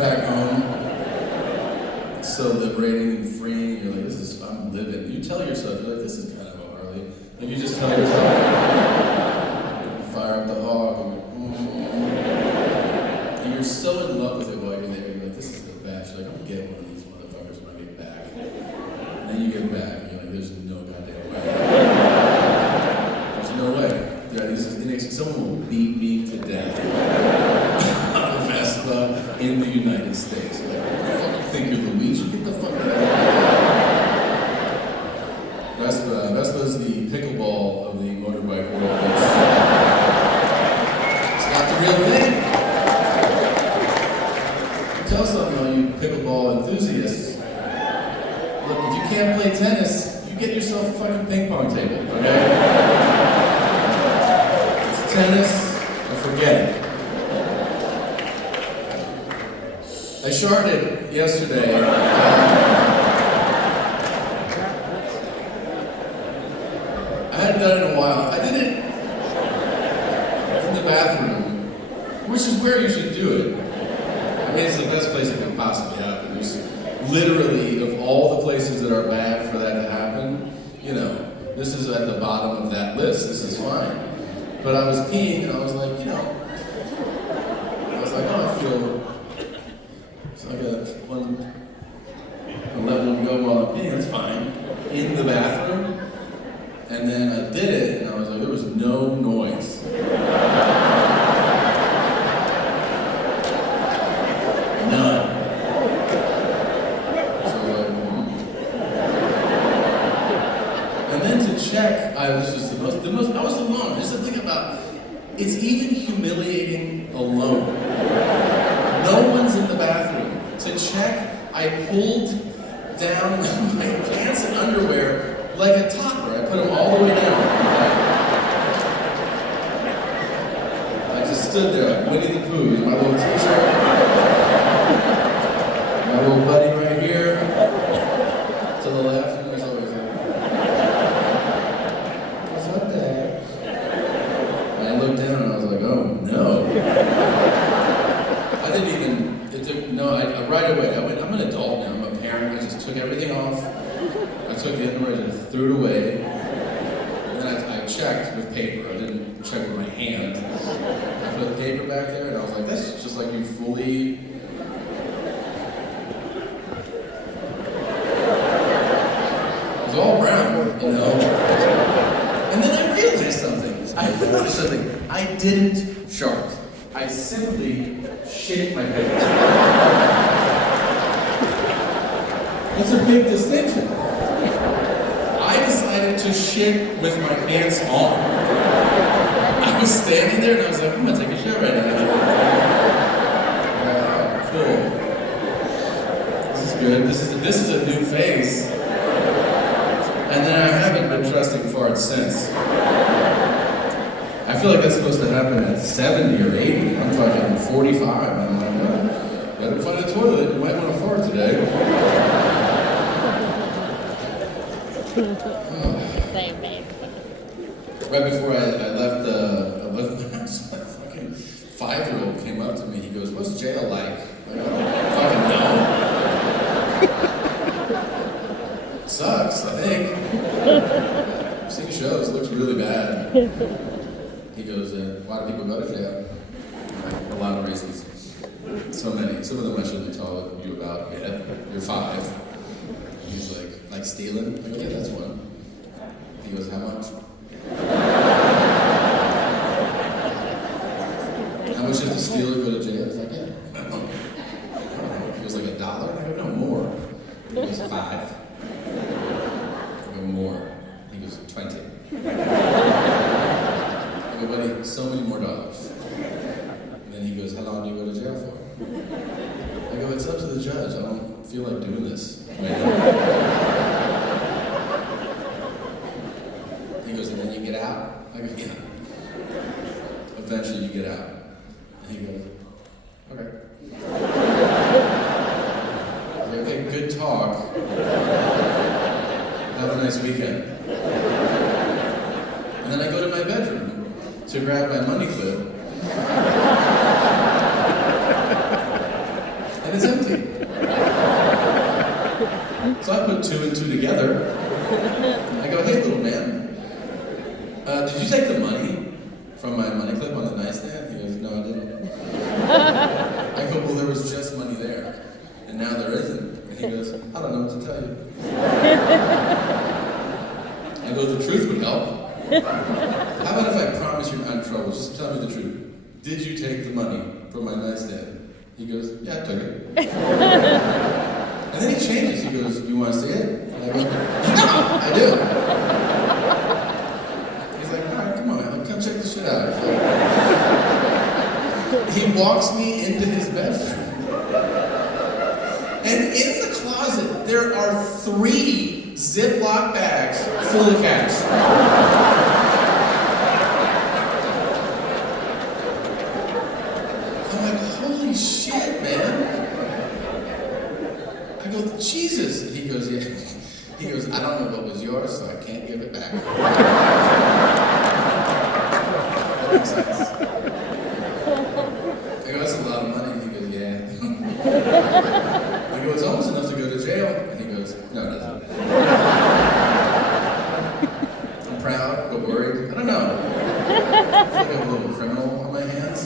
back home. It's so liberating and freeing. You're like, I'm living. You tell yourself, you're like, this is kind of a Harley. And you just tell yourself, fire up the hog. And you're so in love with it while you're there. You're like, this is the best. You're like, I'm getting one of these motherfuckers when I get back. And then you get back, and you're like, there's no goddamn way. There's no way. Someone will beat me to death on a Vespa in the United States. Like, what the fuck you think you're Luigi? Get the fuck out of here. Vespa's the pickleball of the motorbike world. It's not the real thing. Tell something, all you pickleball enthusiasts. Look, if you can't play tennis, you get yourself a fucking ping pong table, okay? It's tennis, and forget it. I sharded yesterday. I hadn't done it in a while. I did it in the bathroom, which is where you should do it. I mean, it's the best place it can possibly happen. There's literally, of all the places that are bad for that to happen, you know, this is at the bottom of that list. This is fine. But I was peeing and I was like, oh, I feel, so I got one level to go while I'm peeing, it's fine. In the bathroom. And then I did it and I was like, there was no noise. None. So like, And then to check, I was alone. There's something about, it's even humiliating alone. No one's in the bathroom. To check, I pulled down my pants and underwear like a toddler. I put them all the way down. I just stood there like Winnie the Pooh, my little t-shirt. My little buddy right here. To the left, and there's always like, what's up, Dad? And I looked down and I was like, oh no. I didn't even, right away, I'm an adult now, I'm a parent, I just took everything off. I took the underwear, I just threw it away. And then I checked with paper, I didn't check with my hand. I put the paper back there and I was like, that's just like you fully... It was all brown, you know? And then I realized something. I didn't shart. I simply shit my pants. That's a big distinction. I decided to shit with my pants on. I was standing there and I was like, I'm gonna take a shit right now. Cool. This is good. This is a new phase. And then I haven't been trusting farts since. I feel like that's supposed to happen at 70 or 80. I'm fucking 45. I'm like, well, gotta find a toilet. You might want to fart today. Same, babe. Right before I left the house, my fucking 5-year-old came up to me. He goes, what's jail like? I don't fucking know. Sucks, I think. I've seen shows, it looks really bad. He goes, why do people go to jail? A lot of reasons. So many. Some of them I shouldn't tell you about yet. You're 5. He's like stealing? I go, yeah, that's one. He goes, how much? How much you have to steal to go to jail? He's like, yeah, I don't know. He was like, $1? I go, no, more. He goes, 5. I go, more. He goes, 20. I go, buddy, so many more dollars. And then he goes, how long do you go to jail for? I go, it's up to the judge. I don't feel like doing this right now. He goes, and then you get out? I go, yeah. Eventually you get out. And he goes, okay. I go, okay, good talk. Have a nice weekend. And then I go to my bedroom to grab my money clip. And to tell you. I go, the truth would help. How about if I promise you're not in trouble? Just tell me the truth. Did you take the money from my nightstand? He goes, yeah, I took it. And then he changes. He goes, you want to see it? And I go, yeah, I do. He's like, all right, come on, come check this shit out. He walks me into his bedroom. And in the closet, there are 3 Ziploc bags full of cash. I'm like, holy shit, man. I go, Jesus. And he goes, yeah. He goes, I don't know what was yours, so I can't give it back. That makes sense. I go, that's a lot of money. He goes, yeah. I go, it's almost enough to go to jail. And he goes, no, it doesn't. I'm proud, but worried. I don't know. I feel like I have a little criminal on my hands.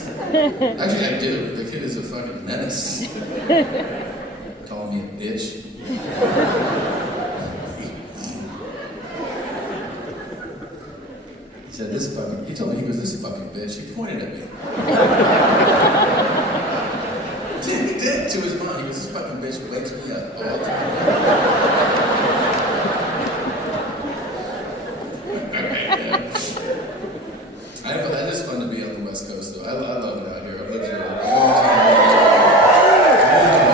Actually, I do. The kid is a fucking menace. Calling me a bitch. He said, he told me, he goes, this fucking bitch. He pointed at me. He did to his mom. He goes, this fucking bitch wakes me up all the time. That is fun to be on the West Coast, though. I love it out here. I've lived here a long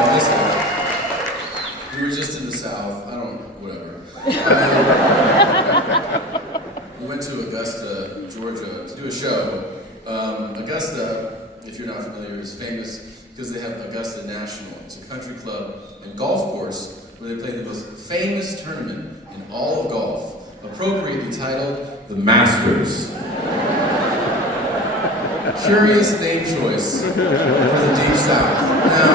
time. We were just in the South. Whatever. We went to Augusta, Georgia, to do a show. Augusta, if you're not familiar, is famous because they have Augusta National. It's a country club and golf course where they play the most famous tournament in all of golf, appropriately titled the Masters. Curious name choice for the Deep South. Now,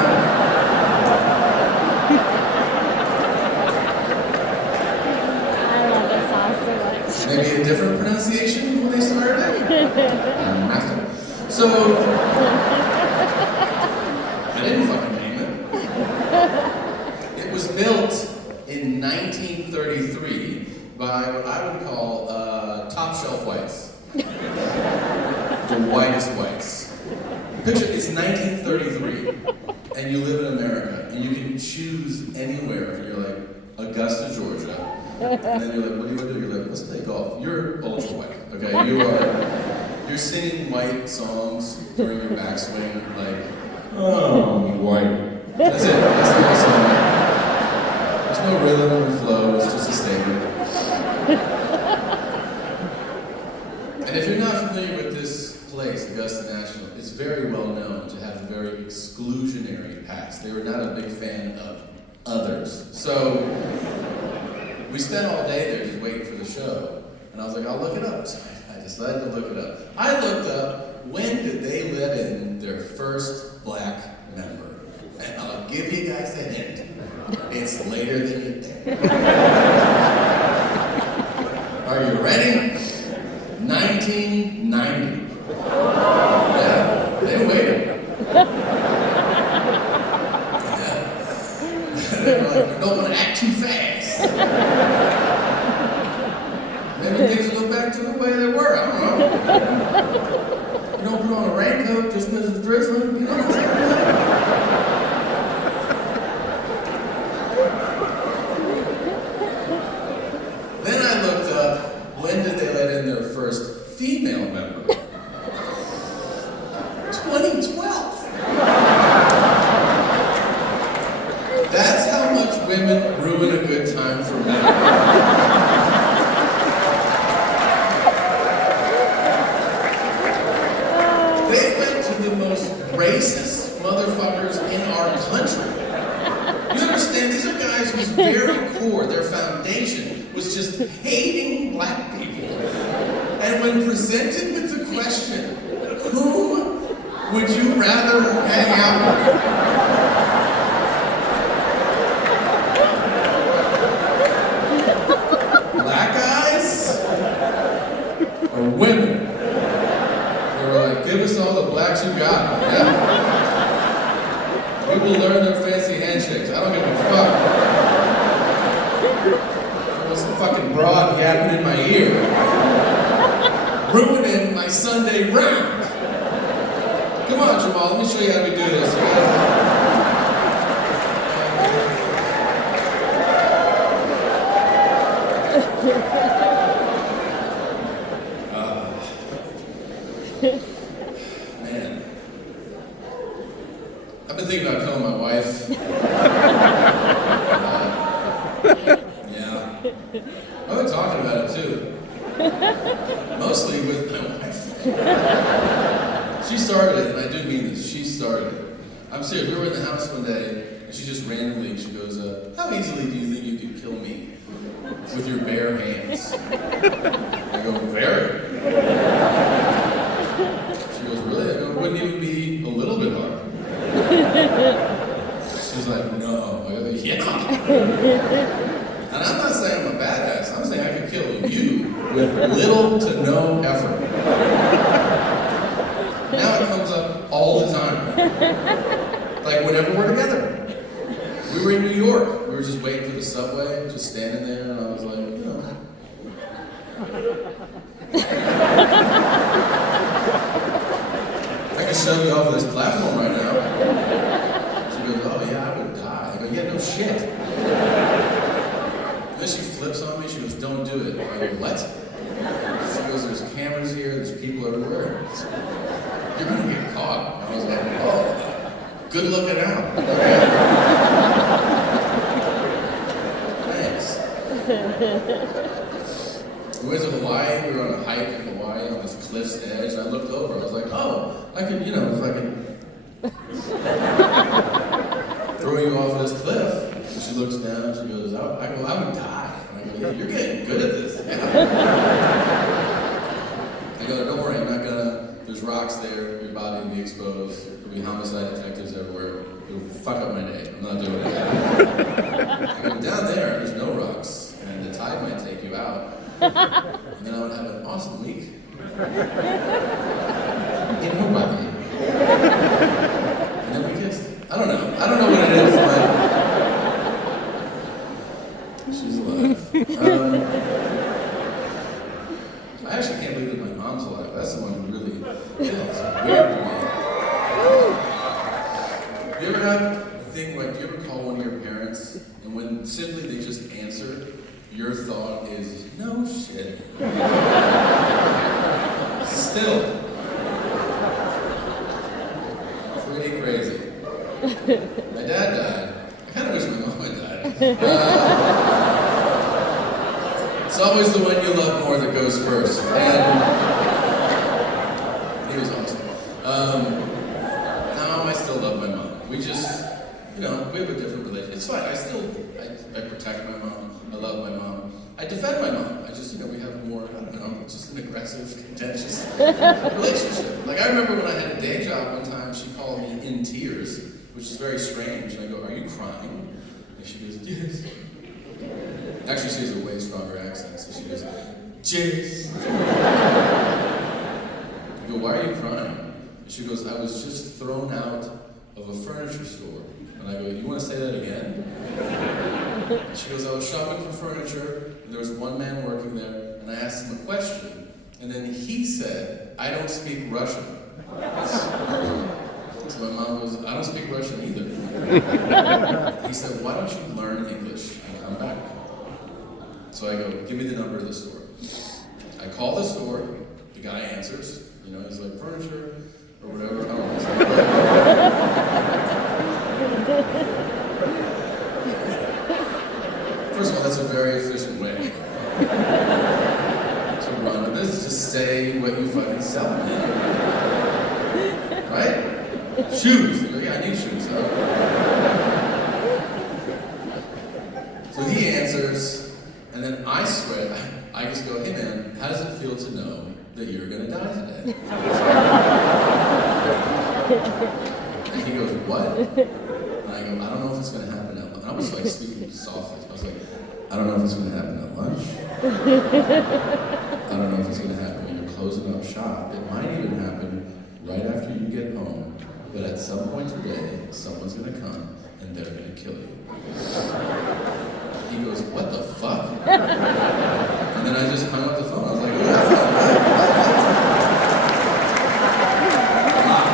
maybe a different pronunciation when they started it? So, I didn't fucking name it. It was built in 1933 by what I would call top shelf whites. The whitest whites. Picture, it's 1933, and you live in America, and you can choose anywhere. You're like, Augusta, Georgia. And then you're like, what do you want to do? You're like, let's play golf. You're ultra white, okay? You're singing white songs during your backswing, like, oh, white. That's it. That's the whole song. There's no rhythm or flow. It's just a statement. And if you're not familiar with this place, Augusta National, it's very well known to have a very exclusionary past. They were not a big fan of others. So we spent all day there just waiting for the show. And I was like, I'll look it up. So I decided to look it up. I looked up, when did they let in their first black member? And I'll give you guys a hint. It's later than you think. Are you ready? 1990. Yeah, they waited. Yeah. They were like, don't want to act too fast. Maybe things will go back to the way they were, I don't know. You don't put on a raincoat just because it's drizzling, you know what I'm saying? Then I looked up, when did they let in their first female member? 2012. That's how much women ruin a good time for men. They went to the most racist motherfuckers in our country. You understand? These are guys whose very core, their foundation, was just hating black people. And when presented with the question, whom would you rather hang out with? Black guys or women? They were like, give us all the blacks you got, yeah? We will learn their fancy handshakes. I don't give a fuck. There's some fucking broad yapping in my ear, ruining my Sunday round. Come on, Jamal, let me show you how we do this. Man. I've been thinking about killing my wife. Yeah. I've been talking about it too. Mostly with my wife. She started it, and I do mean this. She started it. I'm serious. We were in the house one day, and she just randomly, she goes, how easily do you think you could kill me with your bare hands? I go, very. She goes, really? I go, it wouldn't even be a little bit hard. She's like, no. I go, yeah. And I'm not saying I'm a badass. I'm saying I could kill you with little to no effort. Now it comes up all the time. Like whenever we're together. We were in New York. We were just waiting for the subway, just standing there, and I was like, you know. I can shove you off this platform right now. She goes, oh yeah, I would die. I go, yeah, no shit. Then she flips on me, she goes, don't do it. I go, what? She goes, there's cameras here, there's people everywhere. You're gonna get caught. And I was like, oh, good looking out. Okay. Thanks. We went to Hawaii, we were on a hike in Hawaii on this cliff's edge, and I looked over, I was like, oh, I could, you know, if I could throw you off this cliff. And she looks down, she goes, I go, I would die. And I go, yeah, you're getting good at this. Yeah. I go, don't worry, I'm not gonna, there's rocks there, your body will be exposed, there'll be homicide detectives everywhere. It'll fuck up my day. I'm not doing it. I go, down there's no rocks, and the tide might take you out. And then I would have an awesome week. In Hawaii. And then we kissed. I don't know what it is, but she's alive. I actually can't believe that my mom's alive. That's the one who really, it's weird to me. Do you ever have a thing like, do you ever call one of your parents, and when simply they just answer, your thought is, no shit. Still. Pretty crazy. My dad died. I kind of wish my mom had died. It's always the one you love more that goes first. And he was awesome. No, I still love my mom. We just, you know, we have a different relationship. It's fine. I protect my mom. I love my mom. I defend my mom. I just, you know, we have more, I don't know, just an aggressive, contentious relationship. Like, I remember when I had a day job one time, she called me in tears, which is very strange. And I go, are you crying? And she goes, yes. Actually, she has a way stronger accent, so she goes, Jace. I go, why are you crying? And she goes, I was just thrown out of a furniture store. And I go, you want to say that again? And she goes, I was shopping for furniture, and there was one man working there, and I asked him a question, and then he said, I don't speak Russian. So my mom goes, I don't speak Russian either. He said, why don't you learn English and come back? So I go, give me the number of the store. I call the store, the guy answers, you know, he's like, furniture, or whatever. I don't know. First of all, that's a very efficient way to run a business. Just say what you fucking sell, man. Right? Shoes. They go, yeah, I need shoes. Huh? So he answers, and then I swear, I just go, hey man, how does it feel to know that you're gonna die today? And he goes, what? And I go, I don't know if it's gonna happen at lunch. I was like speaking softly. I was like, I don't know if it's gonna happen at lunch. I don't know if it's gonna happen when you're closing up shop. It might even happen right after you get home. But at some point today, someone's gonna come and they're gonna kill you. He goes, what the fuck? And then I just hung up the phone. I was like, wow.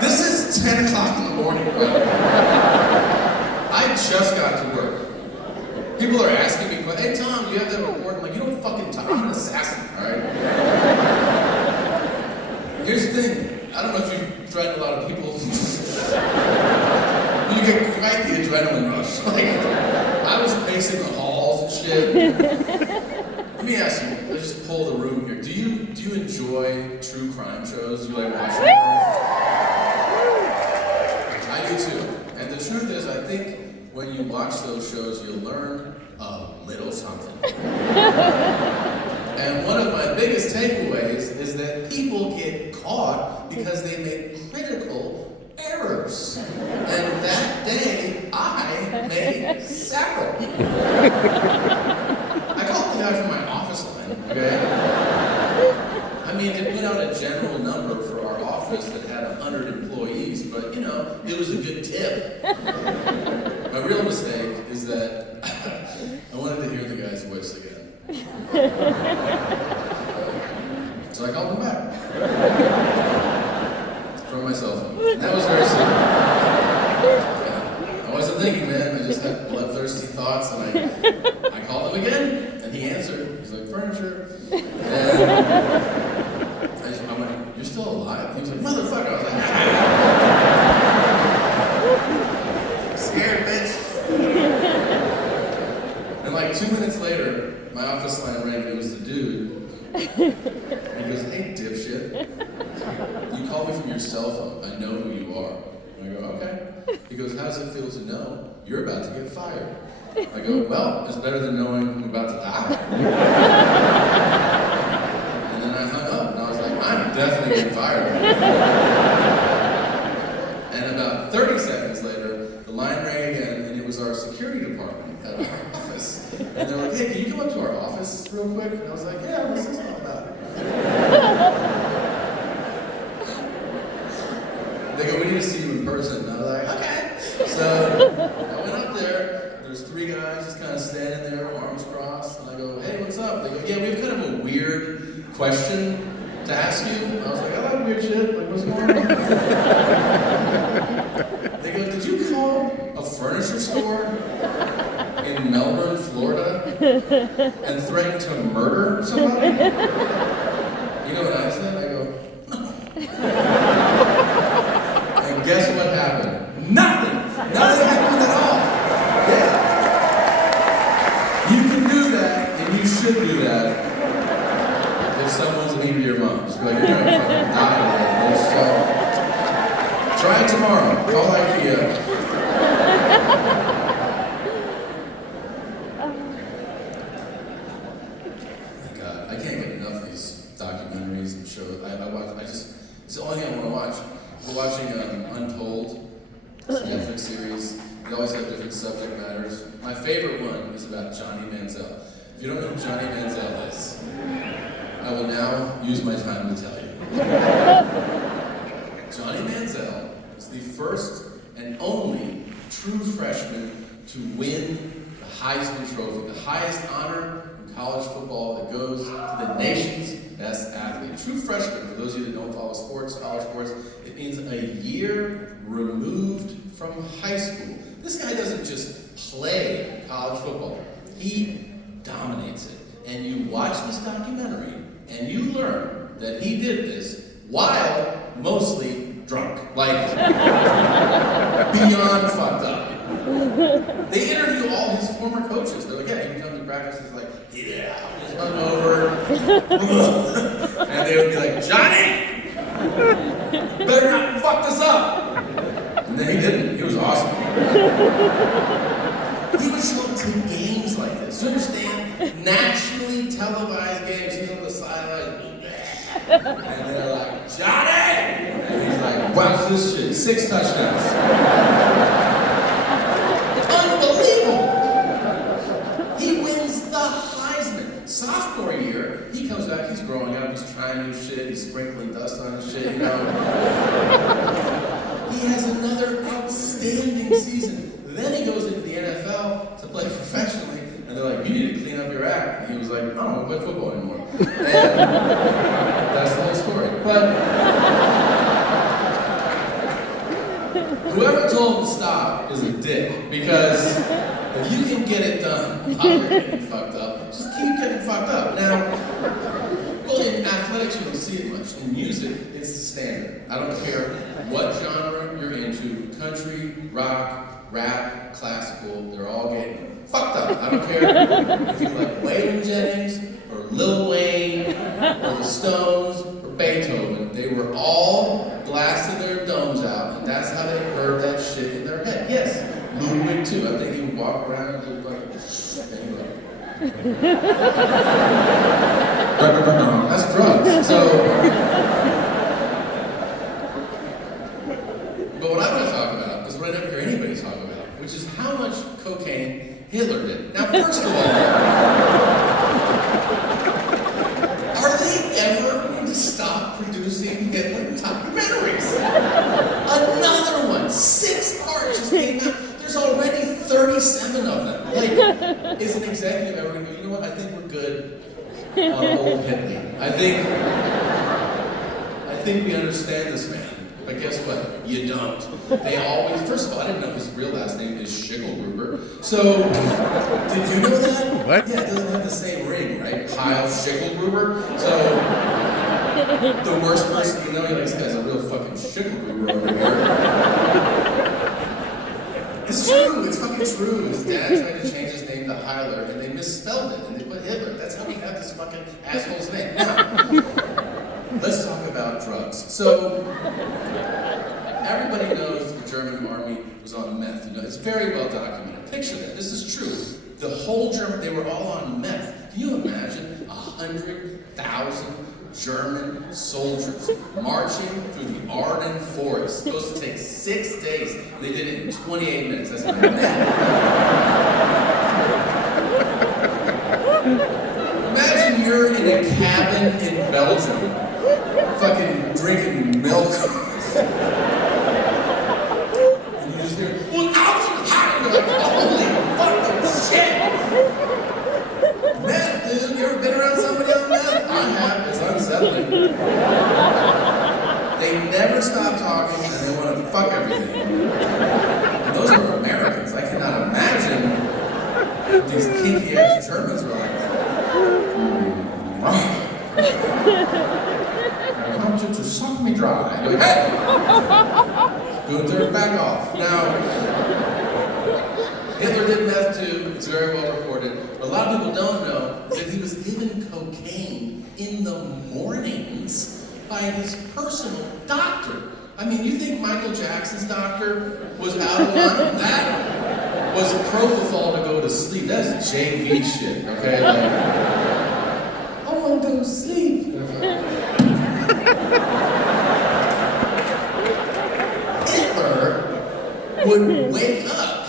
This is 10 o'clock in the morning, right? I just got to work. People are asking me, hey Tom, do you have that report? I'm like, you don't fucking talk. I'm an assassin, alright? Here's the thing. I don't know if you've threatened a lot of people. You get quite the adrenaline rush. Like, I was pacing the halls and shit. Let me ask you, let's just pull the room here. Do you enjoy true crime shows? Do you like watching them? I do too. And the truth is, I think when you watch those shows, you'll learn a little something. And one of my biggest takeaways is that people get caught because they make critical errors. And that day, I made several. I called the guy from my office line, okay? I mean, they put out a general number for our office that had 100 employees, but you know, it was a good tip. My real mistake is that I wanted to hear the guy's voice again. So I called him back. From my cell phone. And that was very simple. Yeah. I wasn't thinking, man. I just had bloodthirsty thoughts, and I called him again, and he answered. He's like, furniture. And I'm like, you're still alive? He was like, motherfucker. I was like, scared, bitch. And like 2 minutes later, my office line rang, and it was the dude. And he goes, hey, dipshit. You call me from your cell phone. I know who you are. And I go, okay. He goes, how does it feel to know you're about to get fired? I go, well, it's better than knowing I'm about to die. And then I hung up, and I was like, I'm definitely getting fired. And about 30 seconds later, the line rang again, and it was our security department at our office. And they're like, hey, can you come up to our office real quick? And I was like, yeah, what's this all about? They go, we need to see you in person. And I was like, okay. So I went up there. There's 3 guys just kind of standing there, arms crossed. And I go, hey, what's up? They go, yeah, we have kind of a weird question to ask you. And I was like, I like weird shit. Like, what's going on? They go, did you call a furniture store in Melbourne, Florida, and threaten to murder somebody? You know what I said? I go, no. And guess what happened? Nothing! Nothing happened at all! Yeah. You can do that, and you should do that if someone's mean to your mom. Just be like, you're gonna fucking die today, bitch. So, try it tomorrow. Call IKEA. I can't get enough of these documentaries and shows. It's the only thing I want to watch. We're watching Untold, it's a Netflix series. They always have different subject matters. My favorite one is about Johnny Manziel. If you don't know who Johnny Manziel is, I will now use my time to tell you. Johnny Manziel is the first and only true freshman to win the Heisman Trophy, the highest honor in college football that goes to the nation's best athlete. True freshman, for those of you that don't follow sports, college sports, it means a year removed from high school. This guy doesn't just play college football, he dominates it. And you watch this documentary, and you learn that he did this while mostly drunk. Like, beyond fucked up. They interview all his former coaches. They're like, yeah, you can come to practice. He's like, yeah, I'm just hungover. And they would be like, Johnny, better not fuck this up. And then he didn't. He was awesome. He would show up to games like this. You understand? Nationally televised games. He's on the sideline. And they're like, Johnny! And he's like, watch this shit. 6 touchdowns. Unbelievable! He wins the Heisman. Sophomore year, he comes back, he's growing up, he's trying new shit, he's sprinkling dust on his shit, you know. He has another don't play football anymore. And that's the whole story. But whoever told him to stop is a dick, because if you can get it done while you're getting fucked up, just keep getting fucked up. Now, well, in athletics, you don't see it much. In music, it's the standard. I don't care what genre you're into, country, rock, rap, classical, they're all getting fucked up. I don't care if you like Waylon Jennings, or Lil Wayne, or the Stones, or Beethoven. They were all blasting their domes out, and that's how they heard that shit in their head. Yes, Ludwig too. I think he would walk around and do like this. That's drugs. So, but what I want to talk about is what I never hear anybody talk about, which is how much cocaine Hitler did. Now, first of all, are they ever going to stop producing Hitler documentaries? Another one, 6 parts just came out. There's already 37 of them. Like, is an executive ever going to go, you know what, I think we're good on old Hitler. I think we understand this man. But guess what? You don't. They always, first of all, I didn't know his real last name is Schicklgruber. So, did you know that? What? Yeah, it doesn't have the same ring, right? Kyle Schicklgruber. So, the worst person you know, you're like, this guy's a real fucking Schicklgruber over here. It's true, it's fucking true. His dad tried to change his name to Heiler, and they misspelled it, and they put Hitler. That's how we have this fucking asshole's name. Now, let's talk about drugs. So, everybody knows the German army was on meth. You know, it's very well documented. Picture that. This is true. The whole German, they were all on meth. Can you imagine 100,000 German soldiers marching through the Ardennes forest? It's supposed to take 6 days. They did it in 28 minutes. That's meth. Imagine you're in a cabin in Belgium, fucking drinking milk. And you just hear, well, you're like, holy fucking shit! Meth, dude, you ever been around somebody on meth? I have, it's unsettling. They never stop talking and they want to fuck everything. And those are Americans. I cannot imagine these kinky ass Germans were like, I want you to suck me dry. You're like, hey! Gunther, back off. Now, Hitler did meth too. It's very well reported. But a lot of people don't know that he was given cocaine in the mornings by his personal doctor. I mean, you think Michael Jackson's doctor was out of line? That was propofol to go to sleep. That's JV shit, okay? Like, I want to go to sleep. Hitler would wake up,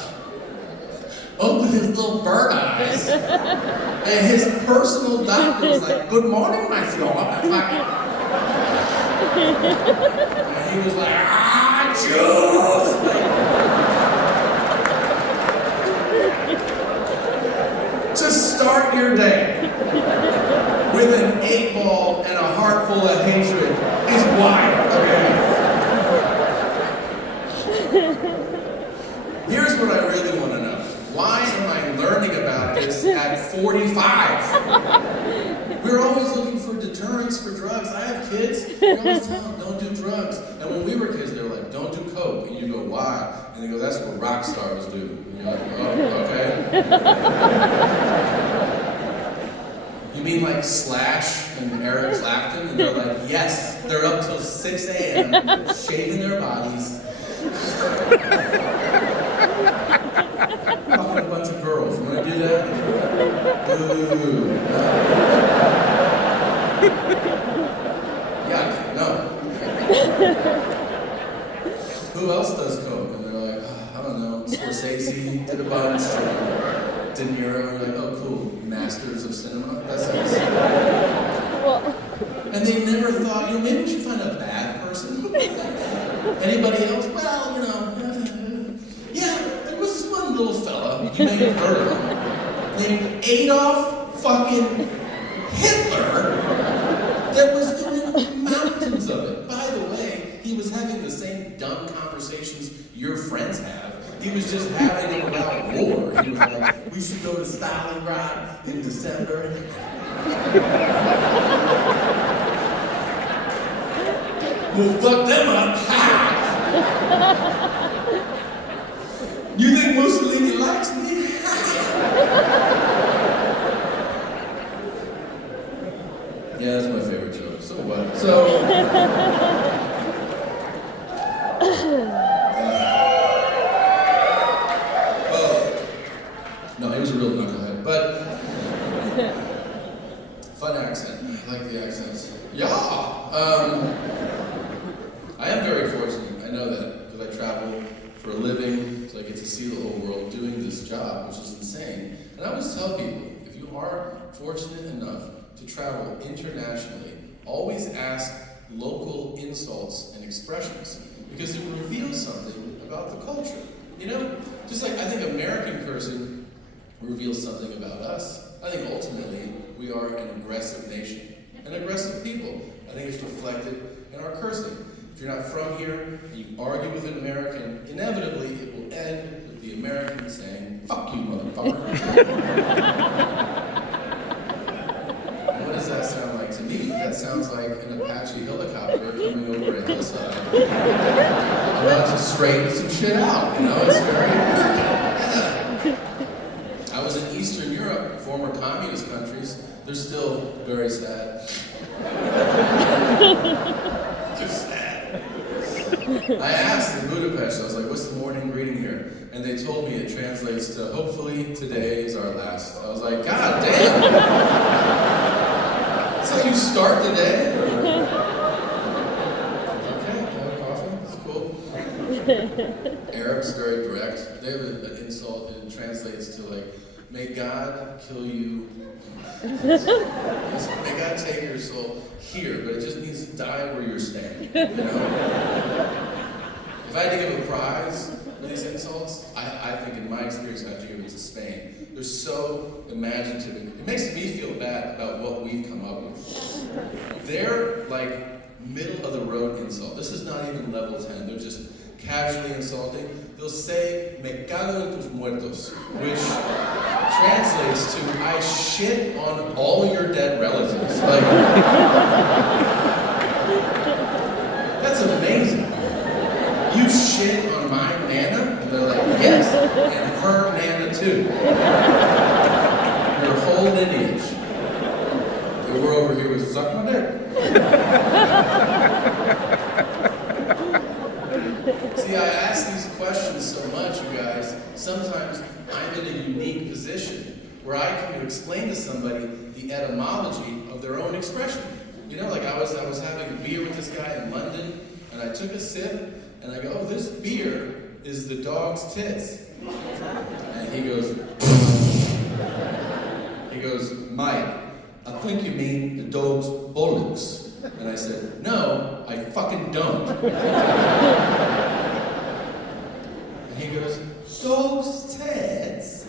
open his little bird eyes, and his personal doctor was like, "Good morning, my Fjord." And he was like, Jews! To start your day with an 8-ball and a heart full of hatred is wild, okay? Here's what I really want to know. Why am I learning about this at 45? We're always looking for deterrents for drugs. I have kids, we always tell them, don't do drugs. And when we were kids, they were like, don't do coke. And you go, why? And they go, that's what rock stars do. And you're like, oh, okay. You mean like Slash and Eric Clapton? And they're like, yes, they're up till 6 a.m. shaving their bodies. Fucking a bunch of girls. You want to do that? Boo. Yuck, no. Who else does coke? And they're like, oh, I don't know, Scorsese did a bunch. De Niro, and you're like, oh cool, masters of cinema. That sounds. And they never thought, you know, maybe we should find a bad person. Anybody else? Well, you know, yeah, there was this one little fella, you may have heard of him, named Adolf fucking brother that was doing mountains of it. By the way, he was having the same dumb conversations your friends have. He was just having them about war. He was like, we should go to Stalingrad in December. We'll fuck them up. You think Mussolini likes me? Yeah, that's my favorite joke. So what? No, he was a real knucklehead, but fun accent. I like the accents. Yeah. I am very fortunate. I know that because I travel for a living, so I get to see the whole world doing this job, which is insane. And I always tell people, if you are fortunate enough to travel internationally, always ask local insults and expressions because it reveals something about the culture. You know, just like I think American cursing reveals something about us. I think ultimately we are an aggressive nation, an aggressive people. I think it's reflected in our cursing. If you're not from here and you argue with an American, inevitably it will end with the American saying, "Fuck you, motherfucker." And what does that sound like to me? That sounds like an Apache helicopter coming over a hillside about to straighten some shit out. You know, it's very American. Yeah. I was in Eastern Europe, former communist countries. They're still very sad. They're sad. I asked in Budapest, I was like, what's the morning greeting here? And they told me it translates to, hopefully today is our last. I was like, God damn! That's how you start the day? Okay, have a coffee, it's cool. Arabs very direct. They have an insult and it translates to like, may God kill you. May God take your soul here, but it just means die where you're standing. You know? If I had to give a prize for these insults, I think in my experience I have to give it to Spain. They're so imaginative. It makes me feel bad about what we've come up with. They're like middle of the road insult. This is not even level 10. They're just casually insulting. They'll say, me cago en tus muertos, which translates to, I shit on all your dead relatives. Like, that's amazing. You shit on my Nana? And they're like, yes, and her Nana too. Your whole lineage. And we're over here with suck my dick. See, I ask these questions so much, you guys, sometimes I'm in a unique position where I can explain to somebody the etymology of their own expression. You know, like I was having a beer with this guy in London, and I took a sip, and I go, oh, this beer is the dog's tits. And he goes, Mike, I think you mean the dog's bollocks. And I said, no, I fucking don't. And he goes, dog's tits?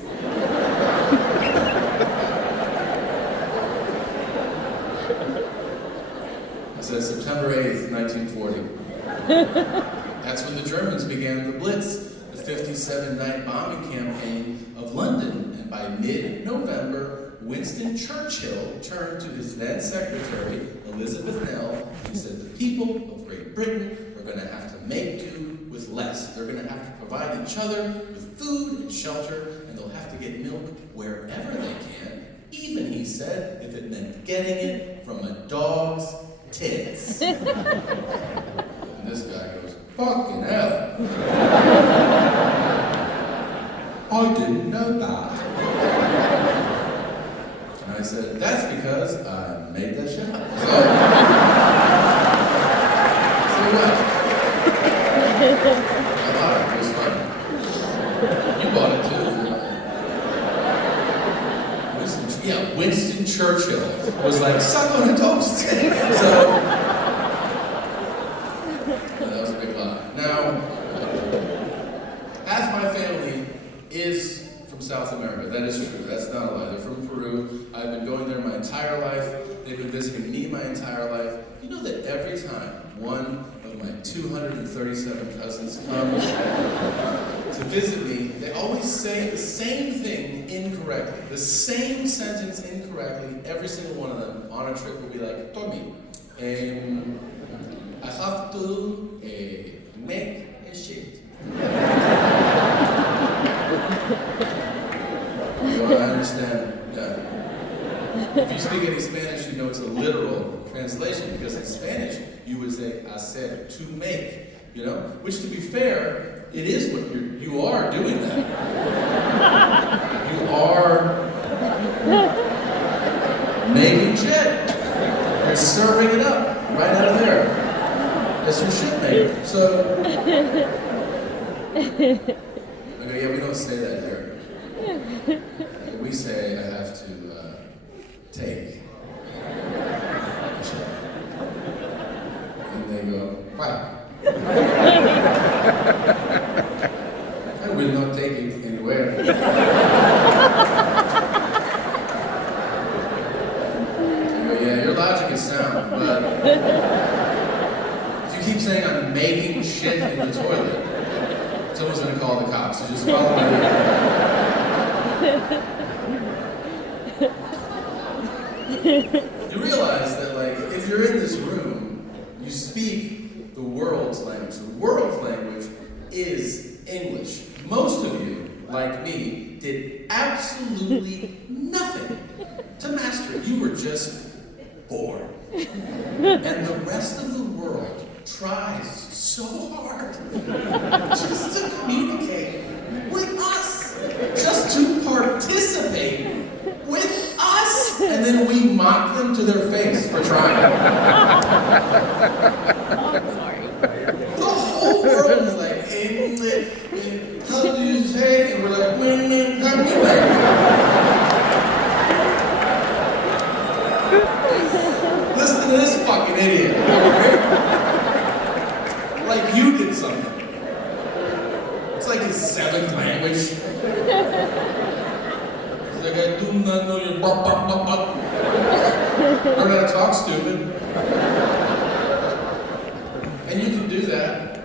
I said, September 8th, 1940. That's when the Germans began the Blitz, the 57-night bombing campaign of London. And by mid-November, Winston Churchill turned to his then secretary, Elizabeth Nell, and said, the people of Great Britain are going to have to make do with less. They're going to have to provide each other with food and shelter, and they'll have to get milk wherever they can, even, he said, if it meant getting it from a dog's tits. And this guy goes, fucking hell. I didn't know that. And I said, that's because I made that shit up. So what? I thought it was fun. You bought it too. Winston Churchill was like, suck on a dog's dick. So, that was a big lie. Now, half my family is from from South America. That is true. That's not a lie. They're from Peru. I've been going there my entire life. They've been visiting me my entire life. You know that every time one of my 237 cousins comes to visit me, they always say the same thing incorrectly. The same sentence incorrectly. Every single one of them on a trip will be like, Tommy, I have to make a shit. Well, I understand. Yeah. If you speak any Spanish, you know it's a literal translation, because in Spanish you would say hacer, to make, you know? Which, to be fair, it is what you are doing that. You are making shit. You're serving it up right out of there. That's your shit maker. So, okay, yeah, we don't say that here. We say I have to take a shit. And they go, why? I will not take it anywhere. Yeah, your logic is sound, but if you keep saying I'm making shit in the toilet, someone's gonna call the cops, so just follow me. You realize that, like, if you're in this room, you speak the world's language. The world's language is English. Most of you, like me, did absolutely nothing to master it. You were just born. And the rest of the world tries so hard just to communicate with us, just to participate with us, and then we mock them to their face for trying. I'm sorry. The whole world is like, how do you say? And we're like, come here. Listen to this fucking idiot. Like you did something. It's like his seventh language. It's like, I do not know your bop, bop, bop, bop. Learn how to talk, stupid. And you can do that.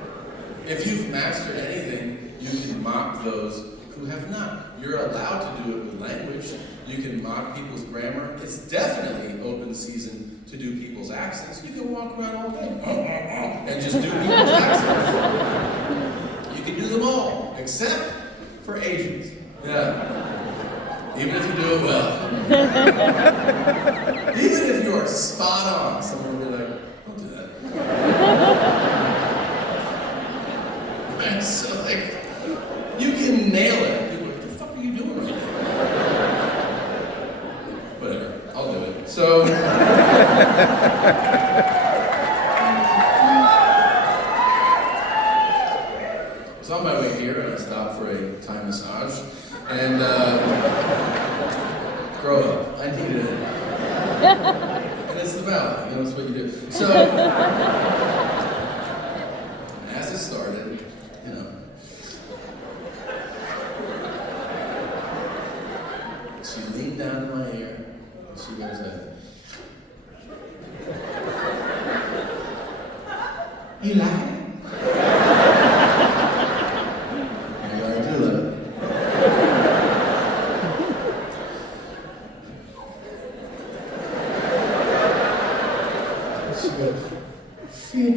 If you've mastered anything, you can mock those who have not. You're allowed to do it with language. You can mock people's grammar. It's definitely open season to do people's accents. You can walk around all day and just do people's accents. You can do them all, except for Asians. Yeah. Even if you do it well. Even if you are spot on, someone will be like, don't do that. Right? So, like, you can nail it. People are like, what the fuck are you doing right now? Whatever, I'll do it. So, on my way here, and I stopped for a Thai massage. And, grow up. I needed it. And it's the valley, you know, it's what you do. So, as it started, you know, she leaned down in my ear, and she goes, you like it? Feel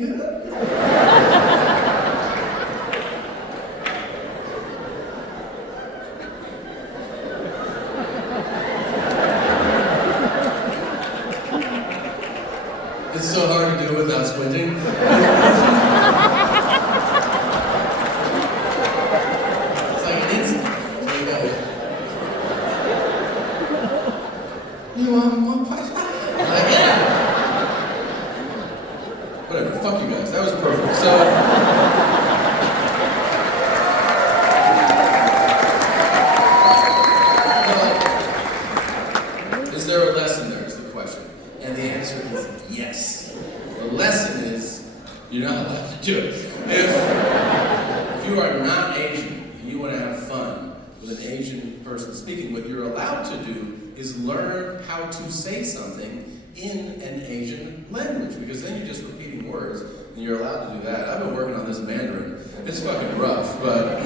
is learn how to say something in an Asian language, because then you're just repeating words, and you're allowed to do that. I've been working on this Mandarin. It's fucking rough, but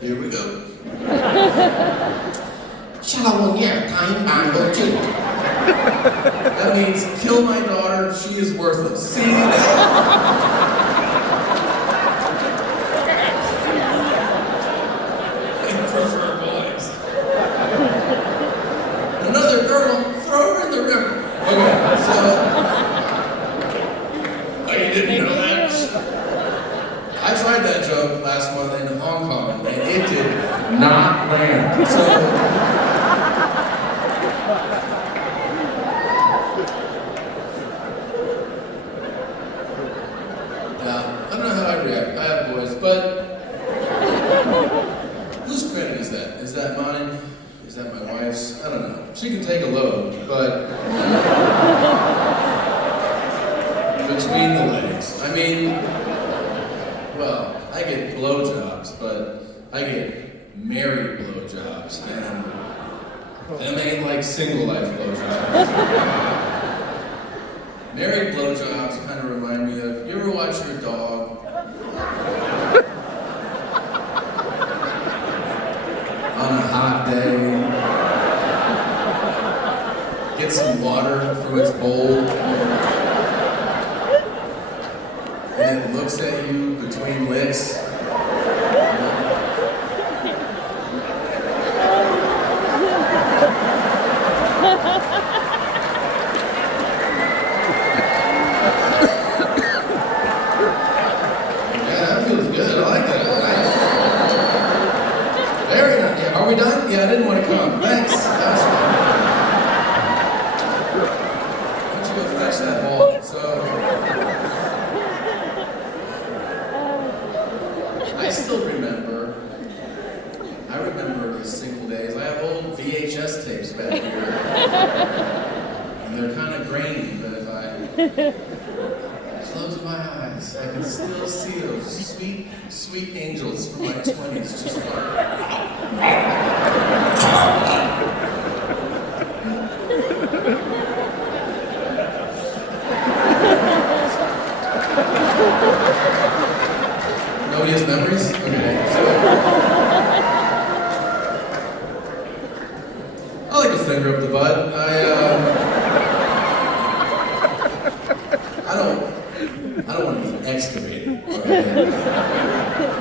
here we go. That means kill my daughter, she is worthless. See that? I prefer boys. Another girl, throw her in the river. Okay, so oh, you didn't know that? I tried that joke last month in Hong Kong, and it did not land. So I don't know how I'd react. I have boys, but whose credit is that? Is that mine? Is that my wife's? I don't know. She can take a load, but between the legs. I mean, well, I get blowjobs, but I get married blowjobs, and them ain't like single life blowjobs. Married blowjobs kind of remind me of, you ever watch your dog on a hot day get some water from its bowl and it looks at you between licks? Are we done? Yeah, I didn't want to come. Thanks. That was fun. Why don't you go fetch that ball? So, I still remember. I remember the single days. I have old VHS tapes back here. And they're kind of grainy, but if I close my eyes, I can still see those sweet, sweet angels from my 20s just Nobody has memories? Okay. So, I like to finger up the butt. I don't want to be excavated. Okay?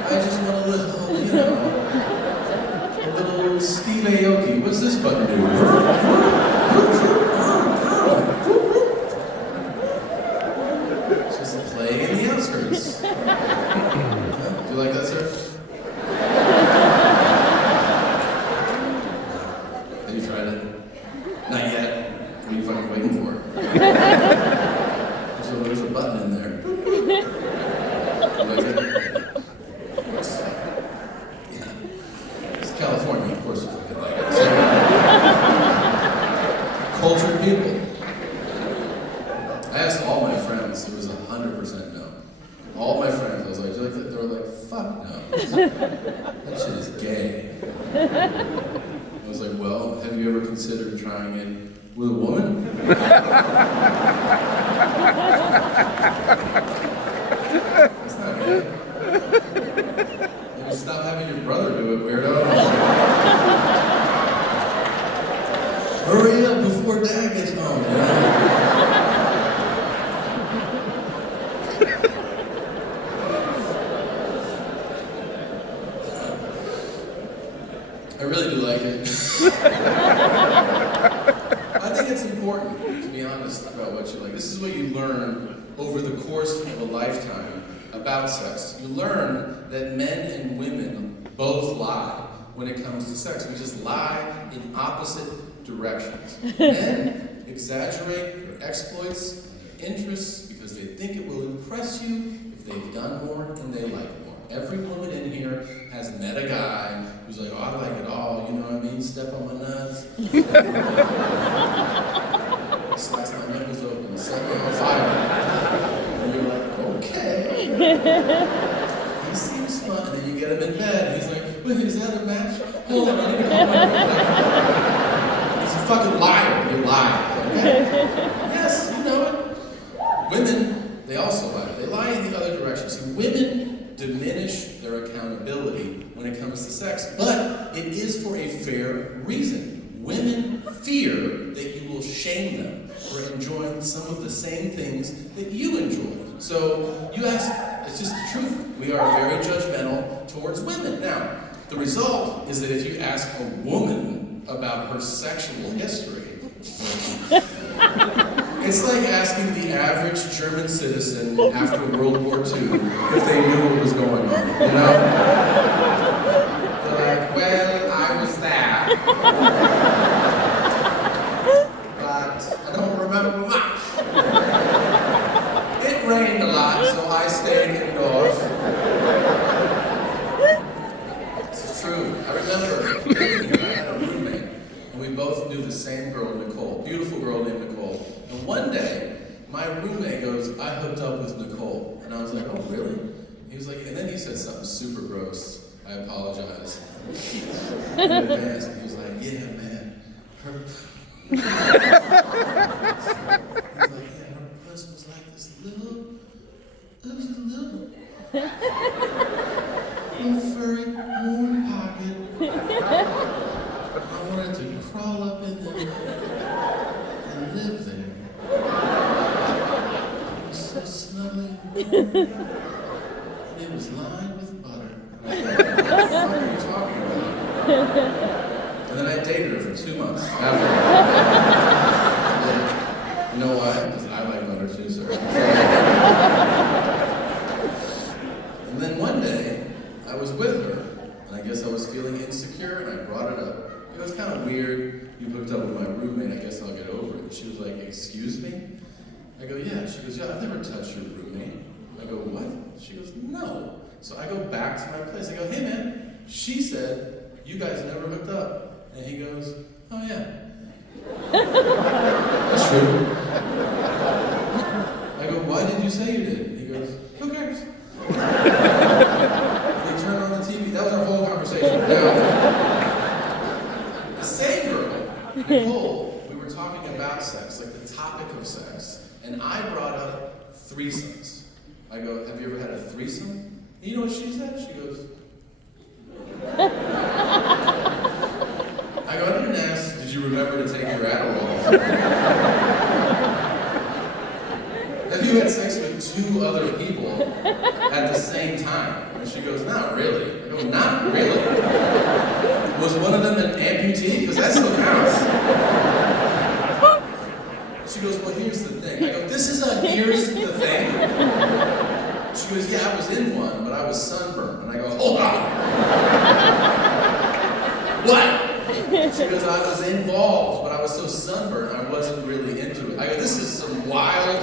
I just want a little, you know, a little Steve Aoki. What's this button do? Just playing in the outskirts. Do you like that, sir? Have you tried it? Not yet. What are you fucking waiting for? So there's a button in there. Like it? Yeah. It's California, of course you fucking like it. So, cultured people. I asked all my friends, it was 100% no. All my friends, I was like, do you like that? They were like, fuck no. That shit is gay. I was like, well, have you ever considered trying it with a woman? That's not gay. Maybe stop having your brother do it, weirdo. Hurry up before Dad gets home, you know? I really do like it. I think it's important to be honest about what you like. This is what you learn over the course of a lifetime about sex. You learn that men and women both lie when it comes to sex. We just lie in opposite directions. Men exaggerate their exploits and their interests because they think it will impress you if they've done more and they like more. Every woman in here has met a guy who's like, oh, I like it all, you know what I mean? Step on my nuts. Slice my nipples open, set me on fire. And you're like, okay. He seems fun. And then you get him in bed, and he's like, wait, is that a match? Hold on, I need to call my girl. fucking liar. You lie. Okay? Yes, you know it. Women, they also lie. They lie in the other direction. See, women diminish their accountability when it comes to sex, but it is for a fair reason. Women fear that you will shame them for enjoying some of the same things that you enjoy. So you ask, it's just the truth. We are very judgmental towards women. Now, the result is that if you ask a woman about her sexual history, it's like asking the average German citizen after World War II if they knew what was going on, you know? They're like, well, I was there, but I don't remember much. It rained a lot, so I stayed indoors. This is true. I remember I had a roommate, and we both knew the same girl, Nicole, beautiful girl named Nicole. And one day, my roommate goes, I hooked up with Nicole. And I was like, oh, really? He was like, and then he said something super gross. I apologize. In advance. And he was like, yeah, man. Her he's like, yeah, her puss was like this little furry warm pocket. I wanted to crawl up in there and live there. It was so snuggly and warm, and it was lined with butter. What the fuck are you talking about? And then I dated her for 2 months after that. You know why? Because I like butter too, sir. And then one day, I was with her, and I guess I was feeling insecure, and I brought it up. It was kind of weird. You hooked up with my roommate, I guess I'll get over it. She was like, excuse me? I go, yeah. She goes, yeah, I've never touched your roommate. I go, what? She goes, no. So I go back to my place. I go, hey man, she said, you guys never hooked up. And he goes, oh yeah. That's true. I go, why did you say you did? He goes, who cares? And he turned on the TV. That was our whole conversation. Now, the same girl, Nicole, we were talking about sex, like the topic of sex, and I brought up threesomes. I go, have you ever had a threesome? And you know what she said? She goes, I go, I didn't ask, did you remember to take your Adderall? Have you had sex with 2 other people at the same time? And she goes, not really. I go, not really? Was one of them an amputee? Because that still counts. She goes, well, here's the thing. I go, this is a here's the thing? She goes, yeah, I was in one, but I was sunburned. And I go, hold on. What? She goes, I was involved, but I was so sunburned, I wasn't really into it. I go, this is some wild,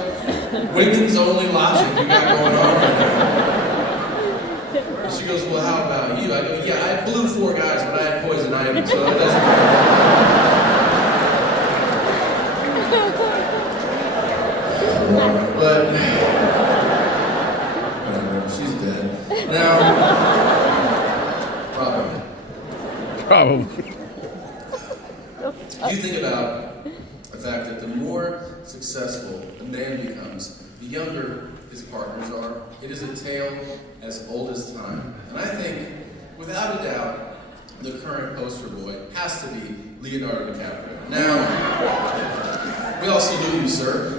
women's only logic you got going on right now. And she goes, well, how about you? I go, yeah, I blew 4 guys, but I had poison ivy, so it doesn't matter. But, whatever, she's dead. Now, probably. You think about the fact that the more successful a man becomes, the younger his partners are. It is a tale as old as time. And I think, without a doubt, the current poster boy has to be Leonardo DiCaprio. Now, we all salute you, sir.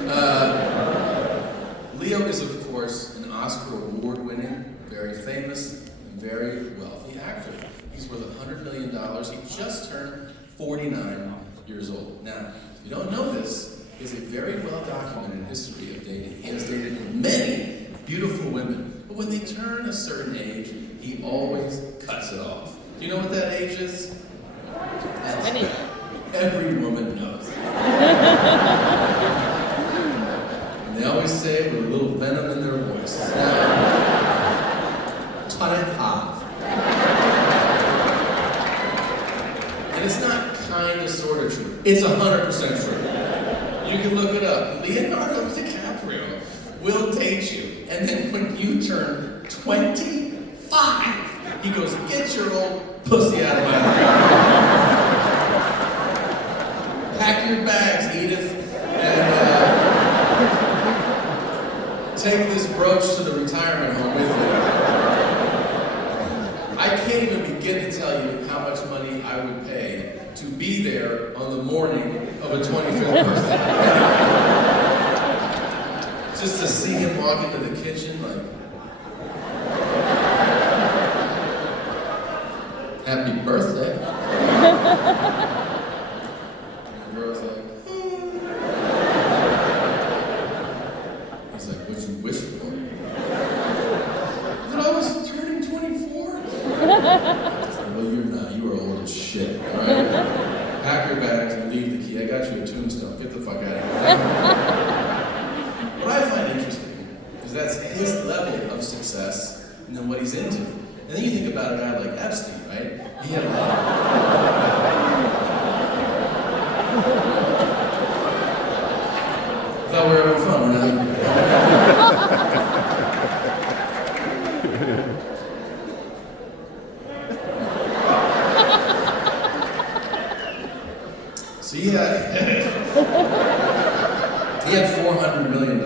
Leo is, of course, an Oscar award-winning, very famous, and very wealthy actor. He's worth $100 million. He just turned 49 years old. Now, if you don't know this, he has a very well-documented history of dating. He has dated many beautiful women, but when they turn a certain age, he always cuts it off. Do you know what that age is? That's every woman knows. And they always say it with a little venom in their voice. Now, 25. And it's not kind of sort of true. It's 100% true. You can look it up. Leonardo DiCaprio will date you. And then when you turn 25, he goes, get your old pussy out of my life. your bags, Edith, and take this brooch to the retirement home with you. I can't even begin to tell you how much money I would pay to be there on the morning of a 25th birthday. Just to see him walk into the kitchen like, happy birthday. And the girl's like, he's like, what'd you wish for? That I was turning 24? I said, well, you're not. You are old as shit, all right? Pack your bags and leave the key. I got you a tombstone. Get the fuck out of here. What I find interesting is that's his level of success and then what he's into. And then you think about a guy like Epstein, right? He had a lot. Thought we were having fun, right? So he had $400 million,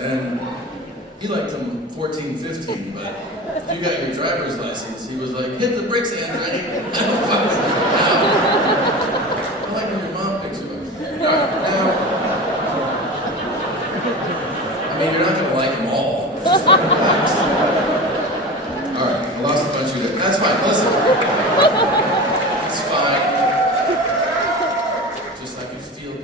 and he liked them 14, 15, but if you got your driver's license, he was like, hit the bricks, Anthony. I don't fucking know. I like when your mom picks you up. Alright, now, I mean, you're not gonna like them all. It's just $100. Alright, I lost a bunch of you. That's fine, listen. It's fine. Just like you feel,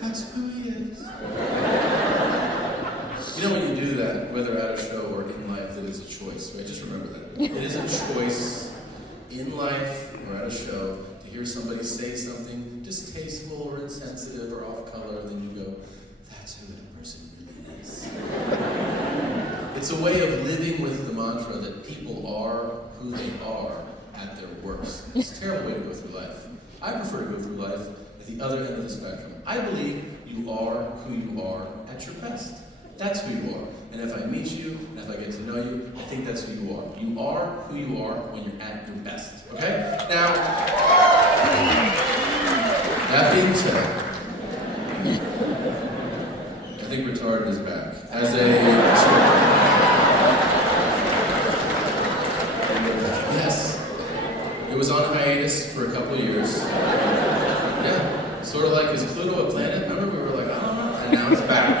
that's who he is. You know when you do that, whether at a show or in life, that it's a choice, right? Just remember that. It is a choice in life or at a show to hear somebody say something distasteful or insensitive or off color, then you go, that's who that person really is. It's a way of living with the mantra that people are who they are at their worst. It's a terrible way to go through life. I prefer to go through life at the other end of the spectrum. I believe you are who you are at your best. That's who you are. And if I meet you, and if I get to know you, I think that's who you are. You are who you are when you're at your best. Okay? Now, that being said, I think retarded is back. As a yes, it was on hiatus for a couple of years. Yeah, sort of like, is Pluto a planet? Remember, we were like, I don't know, and now it's back.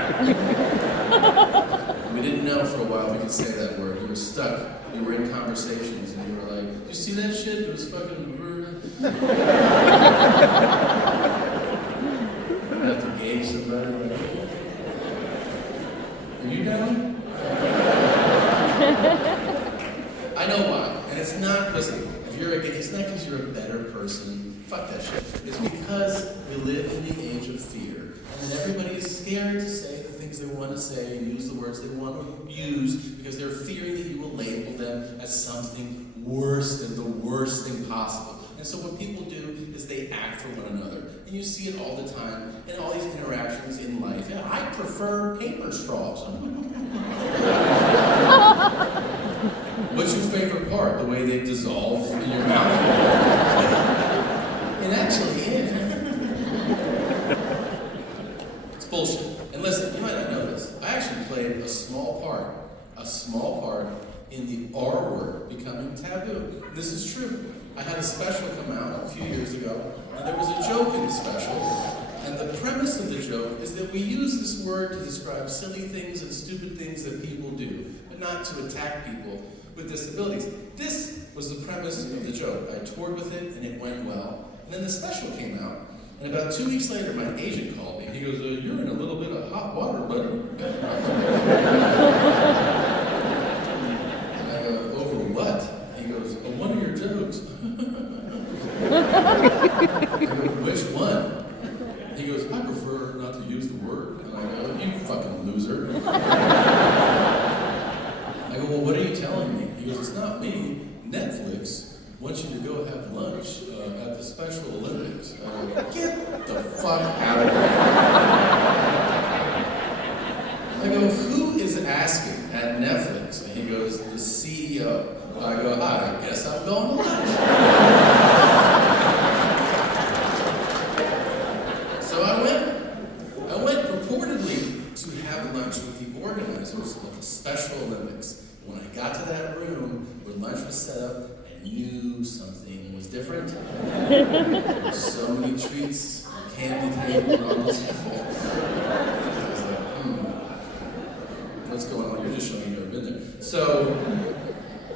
We didn't know for a while if we could say that word. We were stuck. We were in conversations, and we were like, "You see that shit? It was fucking." I have to gauge somebody. Like, are you down? I know why, and it's not. Listen, if you're it's not because you're a better person. Fuck that shit. It's because we live in the age of fear, and everybody is scared to say the things they want to say and use the words they want to use because they're fearing that you will label them as something worse than the worst thing possible. And so what people do is they act for one another. And you see it all the time in all these interactions in life. Yeah, I prefer paper straws. What's your favorite part? The way they dissolve in your mouth? It actually is. It's bullshit. And listen, you might not know this. I actually played a small part in the R word becoming taboo. This is true. I had a special come out a few years ago, and there was a joke in the special, and the premise of the joke is that we use this word to describe silly things and stupid things that people do, but not to attack people with disabilities. This was the premise of the joke. I toured with it, and it went well. And then the special came out, and about 2 weeks later, my agent called me. He goes, you're in a little bit of hot water, buddy. And I go, over what? He goes, oh, one of your jokes. I go, which one? He goes, I prefer not to use the word. And I go, you fucking loser. I go, well, what are you telling me? He goes, it's not me. Netflix wants you to go have lunch at the Special Olympics. I go, get the fuck out of here. I go, who is asking at Netflix? And he goes, the CEO. I go, I guess I'm going to lunch. organizers of the Special Olympics. When I got to that room where lunch was set up, I knew something was different. There were so many treats, candy table on the table. I was like, what's going on? You're just showing you've never been there. So,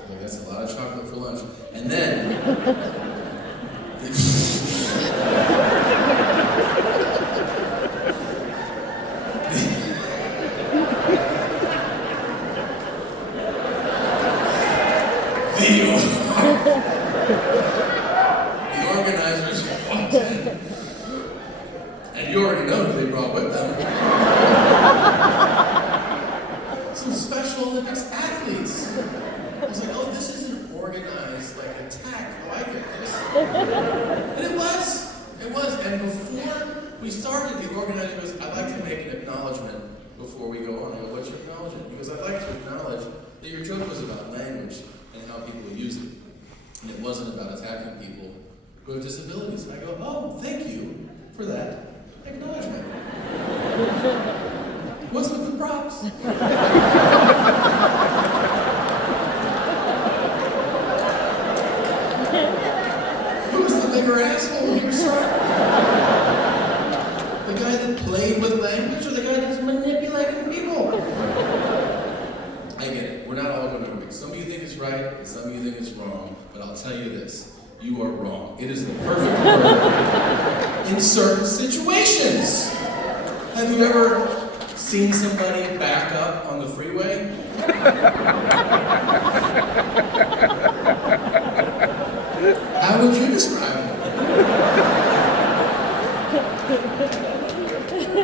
like, that's a lot of chocolate for lunch. And then, the organizers walked in, and you already know who they brought with them. Some Special Olympics athletes. I was like, oh, this isn't organized like attack. Oh, I get this. And it was. And before we started, the organizer goes, I'd like to make an acknowledgement before we go on. I go, what's your acknowledgement? He goes, I'd like to acknowledge that your joke was about language and how people use it. And it wasn't about attacking people who have disabilities. And I go, oh, thank you for that acknowledgement. What's with the props? Who's the bigger asshole here, sir? The guy that played with language or the guy that's manipulating people? I get it. We're not all going to agree. Some of you think it's right, and some of you think it's wrong. But I'll tell you this. You are wrong. It is the perfect word in certain situations. Have you ever seen somebody back up on the freeway? How would you describe it?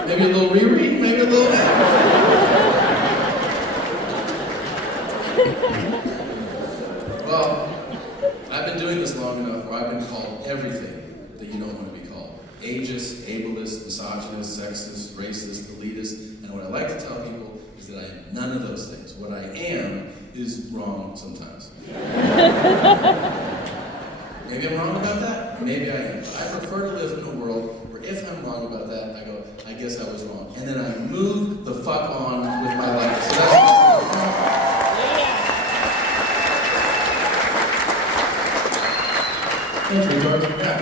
Maybe a little reread, maybe a little bit. Well, I've been doing this long enough where I've been called everything that you don't want to be called. Ageist, ableist, misogynist, sexist, racist, elitist. And what I like to tell people is that I am none of those things. What I am is wrong sometimes. Maybe I'm wrong about that, maybe I am. But I prefer to live in a world where if I'm wrong about that, I go, I guess I was wrong. And then I move the fuck on with my life. So that's thanks for your back.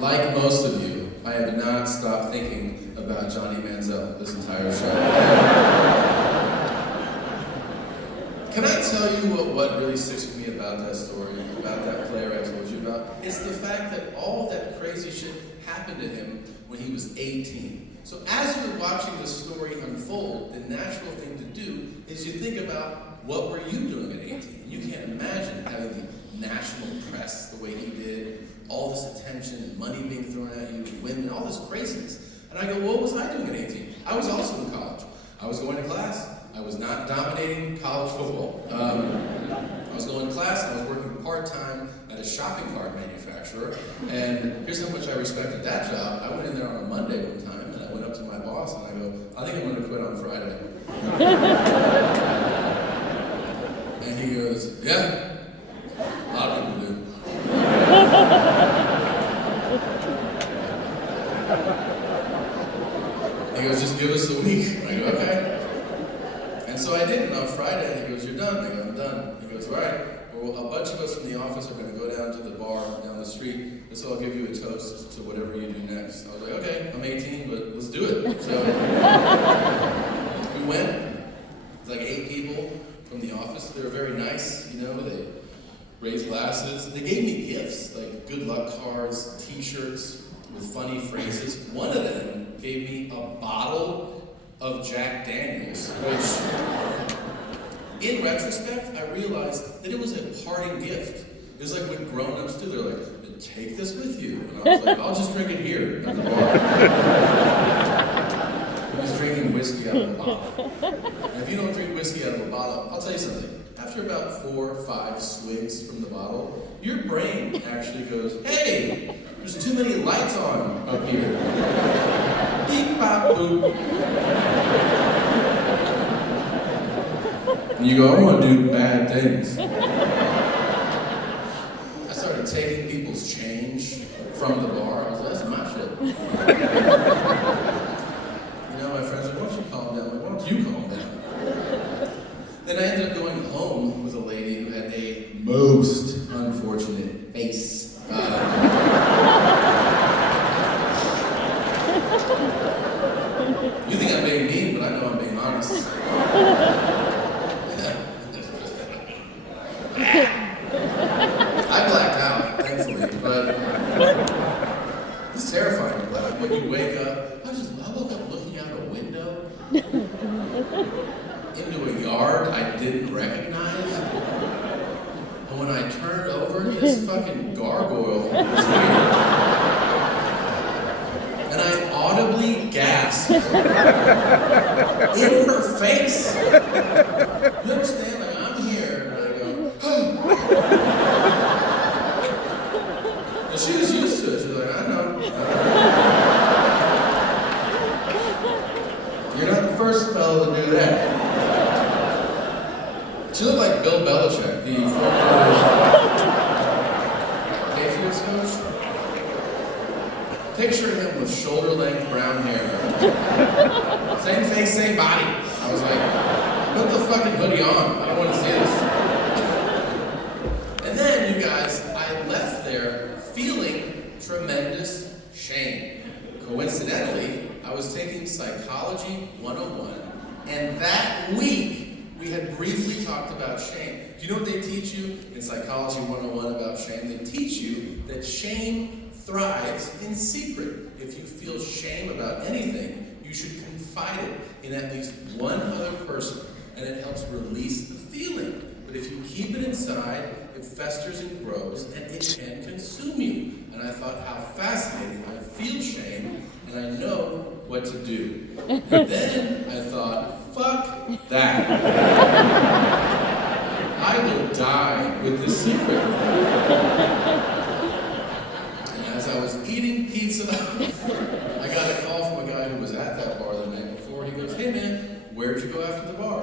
Like most of you, I have not stopped thinking about Johnny Manziel this entire show. Can I tell you what really sticks with me about that story, about that player I told you about? It's the fact that all that crazy shit happened to him when he was 18. So as you're watching the story unfold, the natural thing to do is you think about what were you doing at 18? You can't imagine having the national press the way he did, all this attention and money being thrown at you, and women, all this craziness. And I go, what was I doing at 18? I was also in college. I was going to class. I was not dominating college football. I was going to class. I was working part-time at a shopping cart manufacturer. And here's how much I respected that job. I went in there on a Monday one time, and I went up to my boss, and I go, I think I'm going to quit on Friday. And he goes, yeah, a lot of people do. He goes, just give us a week. I go, okay. And so I did, and on Friday, he goes, you're done. I go, I'm done. He goes, all right. Well, a bunch of us from the office are going to go down to the bar down the street, and so I'll give you a toast to whatever you do next. I was like, okay, I'm 18, but let's do it. So we went. It was like 8 people from the office. They were very nice, you know. They raised glasses. They gave me gifts, like good luck cards, t-shirts with funny phrases. One of them gave me a bottle of Jack Daniels, which, in retrospect, I realized that it was a parting gift. It was like what grown-ups do. They're like, take this with you. And I was like, I'll just drink it here at the bar. I was drinking whiskey out of a bottle. And if you don't drink whiskey out of a bottle, I'll tell you something. After about 4 or 5 swigs from the bottle, your brain actually goes, hey, there's too many lights on up here. Beep, bop, boop. And you go, I want to do bad things. taking people's change from the bar. I was like, that's my shit. My friends were like, why don't you calm down? Like, why don't you calm down? Then I ended up going home with a lady who had a most unfortunate face. You think I'm being mean, but I know I'm being honest. I blacked out, thankfully, but it's terrifying. Like when you wake up, I woke up looking out a window into a yard I didn't recognize. And when I turned over, this fucking gargoyle was here. And I audibly gasped in her face. You understand? Like, I'm here, and I go, oh. And she was used to it. She was like, I know. You're not the first fellow to do that. She looked like Bill Belichick, the former Patriots coach. Picture him with shoulder-length brown hair. Same face, same body. I was like, put the fucking hoodie on. I don't want to see this. And then, you guys, I left there feeling tremendous shame. Coincidentally, I was taking Psychology 101, and that week, we had briefly talked about shame. Do you know what they teach you in Psychology 101 about shame? They teach you that shame thrives in secret. If you feel shame about anything, you should confide it in at least one other person, and it helps release the feeling. But if you keep it inside, it festers and grows, and it can consume you. And I thought, how fascinating. I feel shame, and I know what to do. And then I thought, fuck that. I will die with this secret. And as I was eating pizza, I got a call from a guy who was at that bar the night before. He goes, hey man, where'd you go after the bar?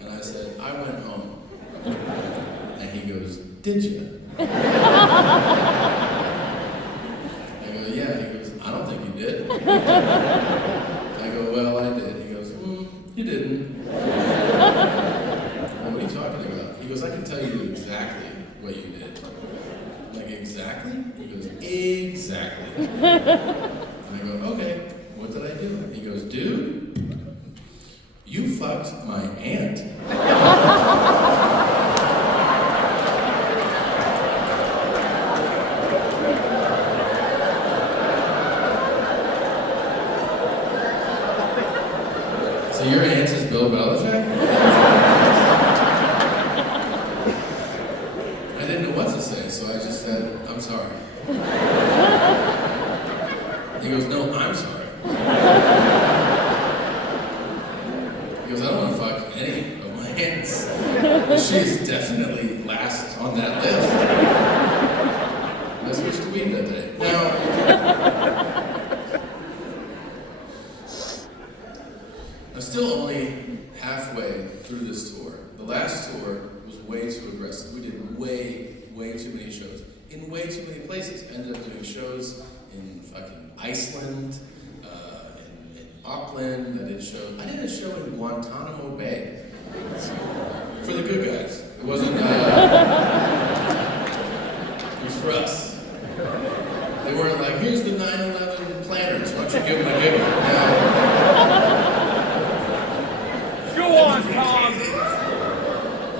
And I said, I went home. And he goes, did you? I go, yeah. He goes, I don't think you did. I go, well, I did. He goes, you didn't. Well, what are you talking about? He goes, I can tell you exactly what you did. I'm like, exactly? He goes, exactly. And I go, okay, what did I do? He goes, dude, you fucked my aunt. So your aunt is Bill Belichick? I didn't know what to say, so I just said, I'm sorry. He goes, no, I'm sorry. He goes, I don't want to fuck any of my aunts. But she is definitely last on that list. I switched to weed that day. Now, I'm still only halfway through this tour. The last tour was way too aggressive. We did way too many shows in way too many places. I ended up doing shows in fucking Iceland, in Auckland. I did a show in Guantanamo Bay. For the good guys. It wasn't, it was for us. They weren't like, here's the 9/11 planners, why don't you give them a giggle? Go on, Tom!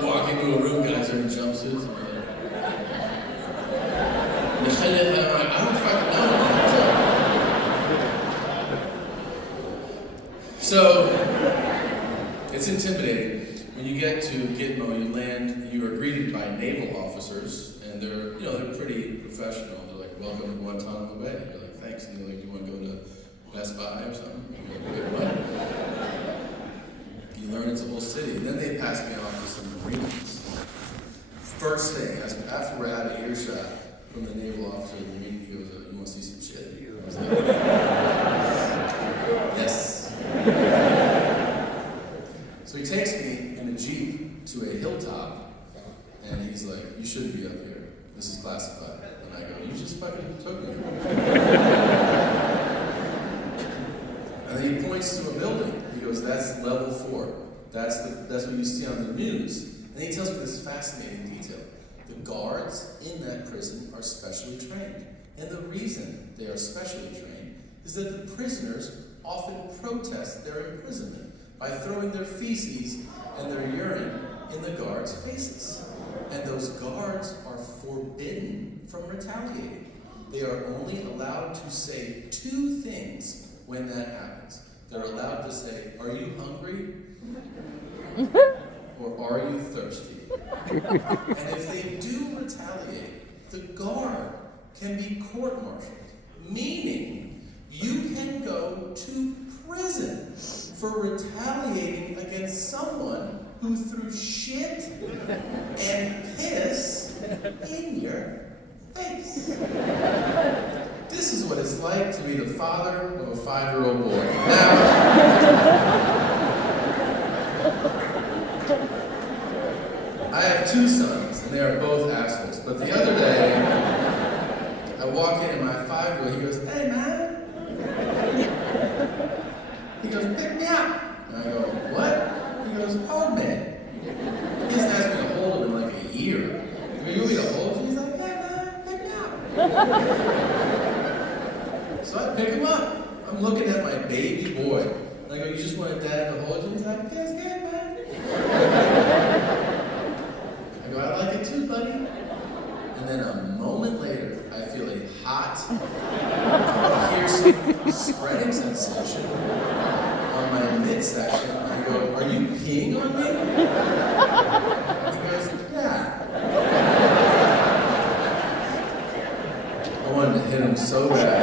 Walk into a room, guys are in jumpsuits. I don't fucking know. So, it's intimidating. When you get to Gitmo, you land, you are greeted by naval officers, and they're pretty professional. They're like, welcome to Guantanamo Bay. You're like, thanks. And they're like, you want to go to Best Buy or something? You're like, wait, what? You learn it's a whole city. And then they pass me off to some Marines. First thing, after we're out of earshot from the naval officer, the Marine, he goes, you want to see some shit? I was like, yes. So he takes me in a Jeep to a hilltop, and he's like, you shouldn't be up here. This is classified. And I go, you just fucking took me. And then he points to a building. He goes, that's level 4. That's what you see on the news. And he tells me this fascinating detail. The guards in that prison are specially trained. And the reason they are specially trained is that the prisoners often protest their imprisonment by throwing their feces and their urine in the guards' faces. And those guards are forbidden from retaliating. They are only allowed to say 2 things when that happens. They're allowed to say, are you hungry? Or are you thirsty? And if they do retaliate, the guard can be court-martialed, meaning you can go to prison for retaliating against someone who threw shit and piss in your face. This is what it's like to be the father of a 5-year-old boy. Now, I have 2 sons, and they are both assholes. But the other day, I walk in and my 5-year-old, he goes, hey man. He goes, pick me up. And I go, what? He goes, hold me. He hasn't asked me to hold him in like a year. I go, you want me to hold you? He's like, yeah man, pick me up. So I pick him up. I'm looking at my baby boy. And I go, you just wanted dad to hold you? He's like, that's good, man. I go, I like it too, buddy. And then a moment later, I feel a hot, piercing, spreading sensation on my midsection. I go, are you peeing on me? He goes, yeah. I wanted to hit him so bad.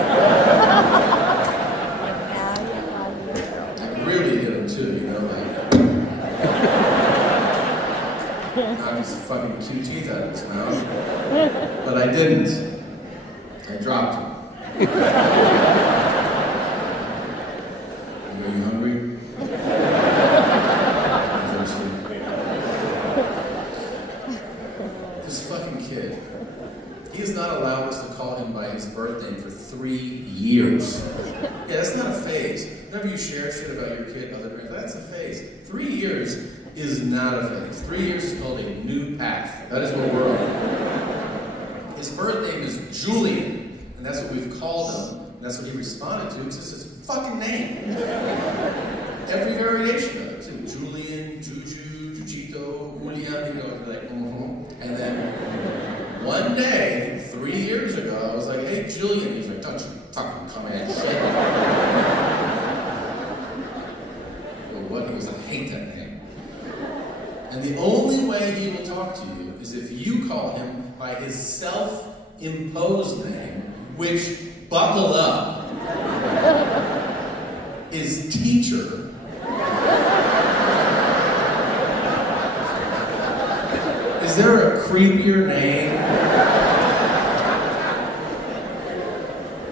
I really hit him too, you know, like. Knocked his fucking 2 teeth out of his mouth. But I didn't. I dropped him. Are you hungry? Thirsty? This fucking kid, he has not allowed us to call him by his birth name for 3 years. Yeah, that's not a phase. Whenever you share shit about your kid, other parents, that's a phase. 3 years is not a phase. 3 years is called a new path. That is what we're on. His birth name is Julian, and that's what we've called him, and that's what he responded to. It's just his fucking name. Every variation of it, too. Julian, Juju, Juchito, Julian, you know, like, And then one day, 3 years ago, I was like, hey, Julian. He's like, don't you fucking come at shit. Well, what? He goes, I hate that name. And the only way he will talk to you is if you call him by his self-imposed name, which, buckle up, is teacher. Is there a creepier name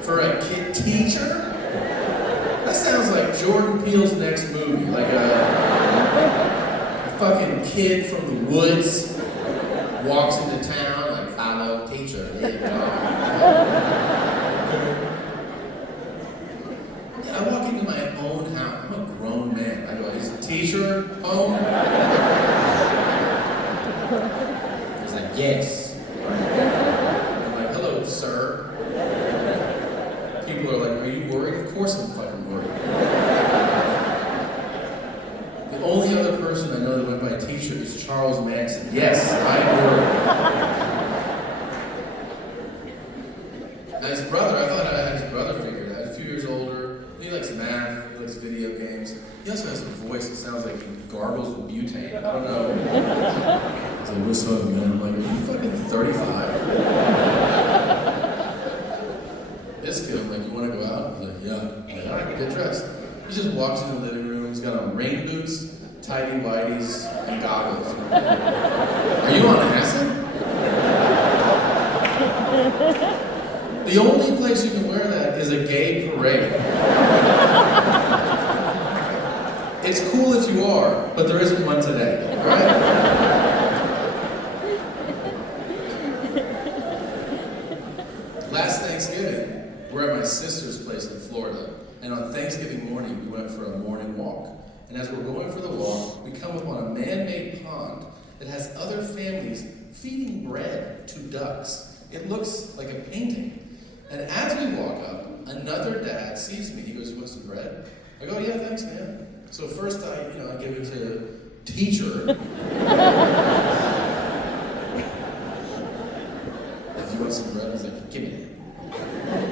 for a kid? Teacher? That sounds like Jordan Peele's next movie, like a fucking kid from the woods walks into town like, follow teacher, lead dog. Yeah, I walk into my own house. I'm a grown man. I go, is the teacher home? He's like, yes. I'm like, hello, sir. People are like, are you worried? Of course I'm fucking worried. The only other person I know that went by teacher is Charles Manson. Yes, I'm worried. Now his brother, I thought I had his brother figured out. A few years older. He likes math, he likes video games. He also has a voice that sounds like he gargles with butane. I don't know. He's like, what's up, man? I'm like, are you fucking 35? This kid, I'm like, you want to go out? He's like, yeah. I'm like, all right, get dressed. He just walks in the living room. He's got on rain boots, tidy whities, and goggles. Are you on acid? The only place you can wear that is a gay parade. It's cool if you are, but there isn't one today, right? Thanksgiving, we're at my sister's place in Florida. And on Thanksgiving morning, we went for a morning walk. And as we're going for the walk, we come upon a man-made pond that has other families feeding bread to ducks. It looks like a painting. And as we walk up, another dad sees me. He goes, "You want some bread?" I go, "Yeah, thanks, man." So first I give it to teacher. "Do you want some bread?" I was like, "Give me that."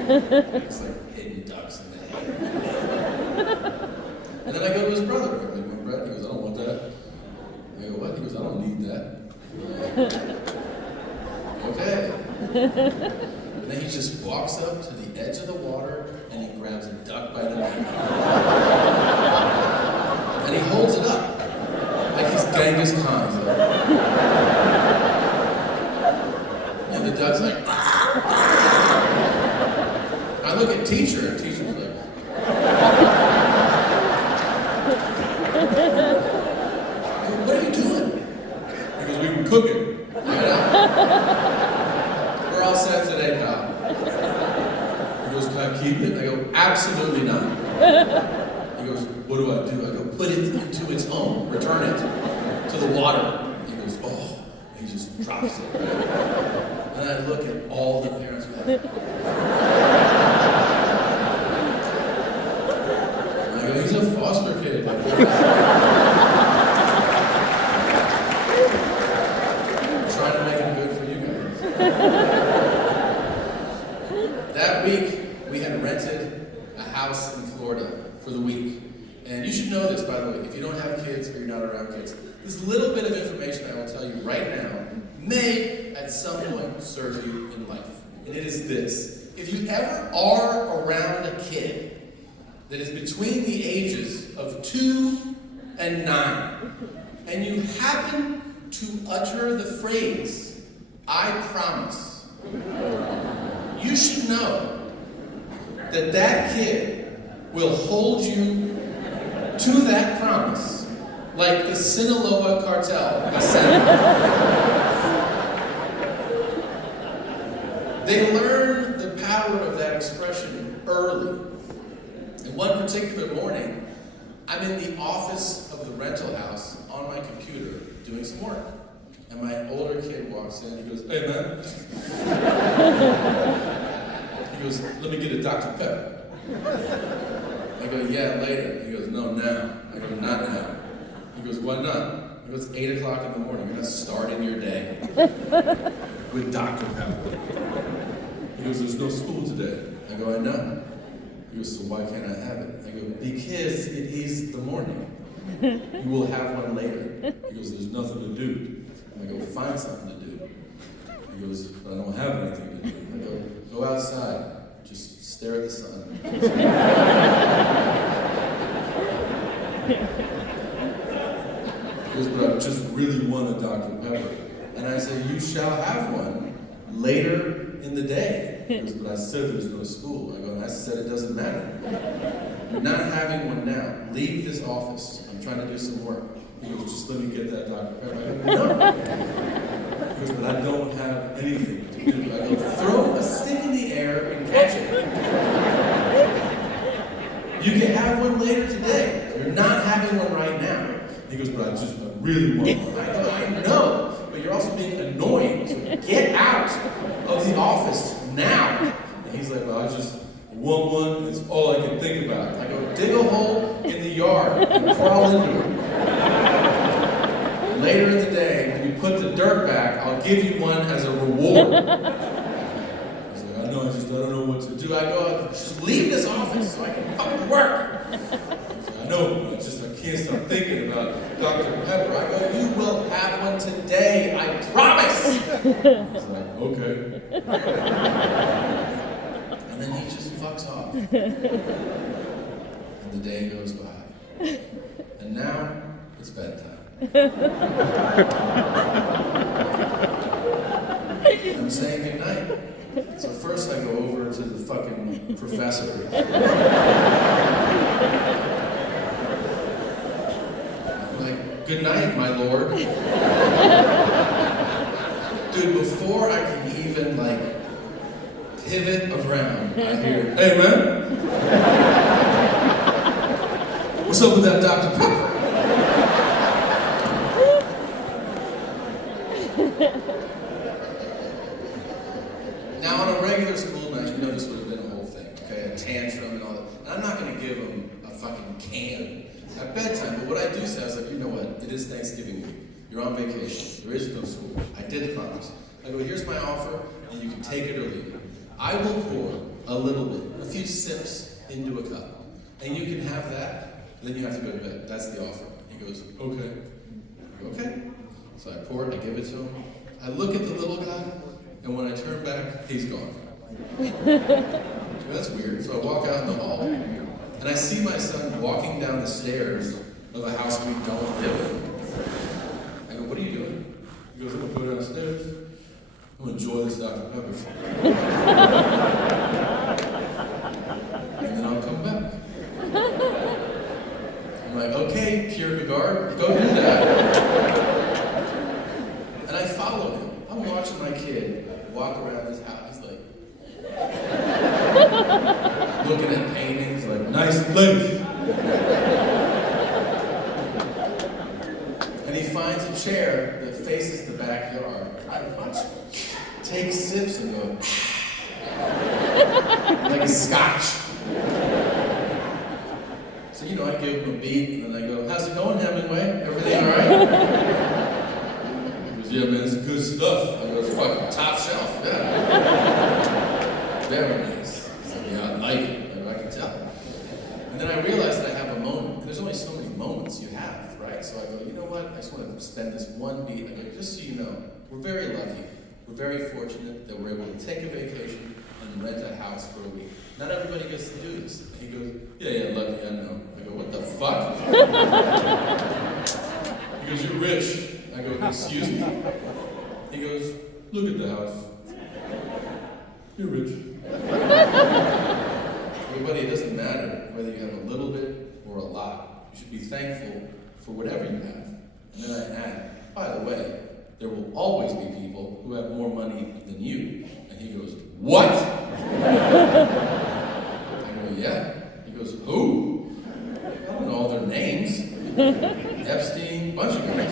It's like hitting ducks in the head. And then I go to his brother. I'm like, "You want bread?" He goes, "I don't want that." I go, "What?" He goes, "I don't need that." Okay. And then he just walks up to the edge of the water and he grabs a duck by the neck. And he holds it up like he's Genghis Khan. And the duck's like, I look at teacher, and teacher's like, "What are you doing?" He goes, "We were cooking." "We're all set today, pal." He goes, "Can I keep it?" I go, "Absolutely not." He goes, "What do I do?" I go, "Put it into its home, return it to the water." He goes, "Oh," and he just drops it. And I look at all the parents like, and I go, "He's a foster kid." Trying to make him good for you guys. That week, we had rented a house in Florida for the week. And you should know this, by the way, if you don't have kids or you're not around kids, this little bit of information I will tell you right now may at some point serve you in life. And it is this. If you ever are around a kid that is between the ages of 2 and 9, and you happen to utter the phrase, "I promise," you should know that that kid will hold you to that promise like the Sinaloa cartel. They learn the power of that expression early. And one particular morning, I'm in the office of the rental house on my computer doing some work. And my older kid walks in, he goes, "Hey man." He goes, "Let me get a Dr. Pepper." I go, "Yeah, later." He goes, "No, now." I go, "Not now." He goes, "Why not?" He goes, "It's 8 o'clock in the morning. You're not starting your day with Dr. Pepper." He goes, "There's no school today." I go, "I know." He goes, "So why can't I have it?" I go, "Because it is the morning. You will have one later." He goes, "There's nothing to do." I go, "Find something to do." He goes, "But I don't have anything to do." I go, "Go outside. Just stare at the sun." He goes, "But I just really want a Dr. Pepper." And I say, "You shall have one later in the day." He goes, "But I said there's no school." I go, "And I said it doesn't matter. You're not having one now. Leave this office. I'm trying to do some work." He goes, "Just let me get that Dr. Pepper." I go, "No." He goes, "But I don't have anything to do." I go, "Throw a stick in the air and catch it. You can have one later today. You're not having one right now." He goes, "But I really want one." I go, "I know, but you're also being annoying, so get out of the office now." And he's like, "Well, I just want one. It's all I can think about." I go, "Dig a hole in the yard and crawl into it. Later in the day, when you put the dirt back, I'll give you one as a reward." He's like, "I know, I don't know what to do." I go, "Just leave this office so I can fucking work." He's like, "I know, I can't stop thinking about Dr. Pepper." I go, "You will have one today, I promise." He's like, "Okay." And then he just fucks off. And the day goes by. And now, it's bedtime. I'm saying goodnight. So first I go over to the fucking professor. I'm like, "Good night, my lord." Dude, before I can even pivot around, I hear, "Hey man, what's up with that Dr. Pepper?" Now on a regular school night, you know this would have been a whole thing, okay? A tantrum and all that. And I'm not gonna give them a fucking can at bedtime, but what I do say, I was like, you know what? It is Thanksgiving week. You're on vacation. There is no school. I did promise. I go, here's my offer, and you can take it or leave it. I will pour a little bit, a few sips into a cup, and you can have that. Then you have to go to bed. That's the offer. He goes, okay. I go, okay. So I pour it, I give it to him. I look at the little guy, and when I turn back, he's gone. That's weird. So I walk out in the hall, and I see my son walking down the stairs of a house we don't live in. I go, what are you doing? He goes, I'm going to go downstairs. I'm going to enjoy this Dr. Pepper. And then I'll come back. I'm like, okay, Kierkegaard, go do that. And I follow him. I'm watching my kid walk around his house. He's like, looking at paintings, like, nice place. And he finds a chair that faces the backyard. I watch him take sips and go, like a scotch. So, you know, I give him a beat, and then I go, how's it going, Hemingway? Everything all right? He goes, yeah, man, this is good stuff. I go, it's fucking top shelf, yeah. Very nice. He's like, yeah, I like it. I can tell. And then I realized that I have a moment. There's only so many moments you have, right? So I go, you know what? I just want to spend this one beat. I go, just so you know, we're very lucky. We're very fortunate that we're able to take a vacation and rent a house for a week. Not everybody gets to do this. And he goes, yeah, lucky, I know. I go, what the fuck? He goes, you're rich. I go, excuse me. He goes, look at the house. You're rich. Everybody, it doesn't matter whether you have a little bit or a lot. You should be thankful for whatever you have. And then I add, by the way, there will always be people who have more money than you. And he goes, what? I go, yeah. He goes, who? I don't know all their names. Epstein, bunch of guys.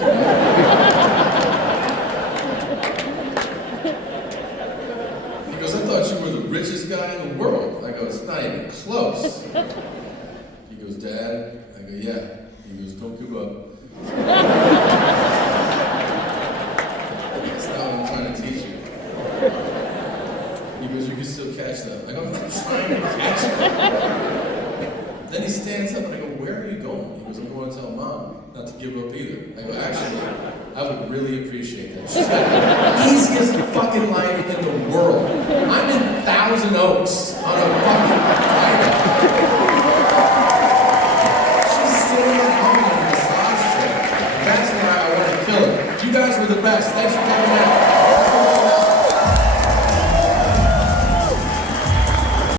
He goes, I thought you were the richest guy in the world. I go, it's not even close. He goes, Dad? I go, yeah. He goes, don't give up. That's not what I'm trying to teach you. He goes, you can still catch them. I go, I'm not trying to catch them. Then he stands up and I go, where are you going? He goes, I'm going to tell Mom not to give up either. I go, actually, I would really appreciate that. She's got the easiest fucking life in the world. I'm in Thousand Oaks on a fucking island. She's sitting at home in a massage chair. That's why I want to kill her. You guys were the best. Thanks for coming out.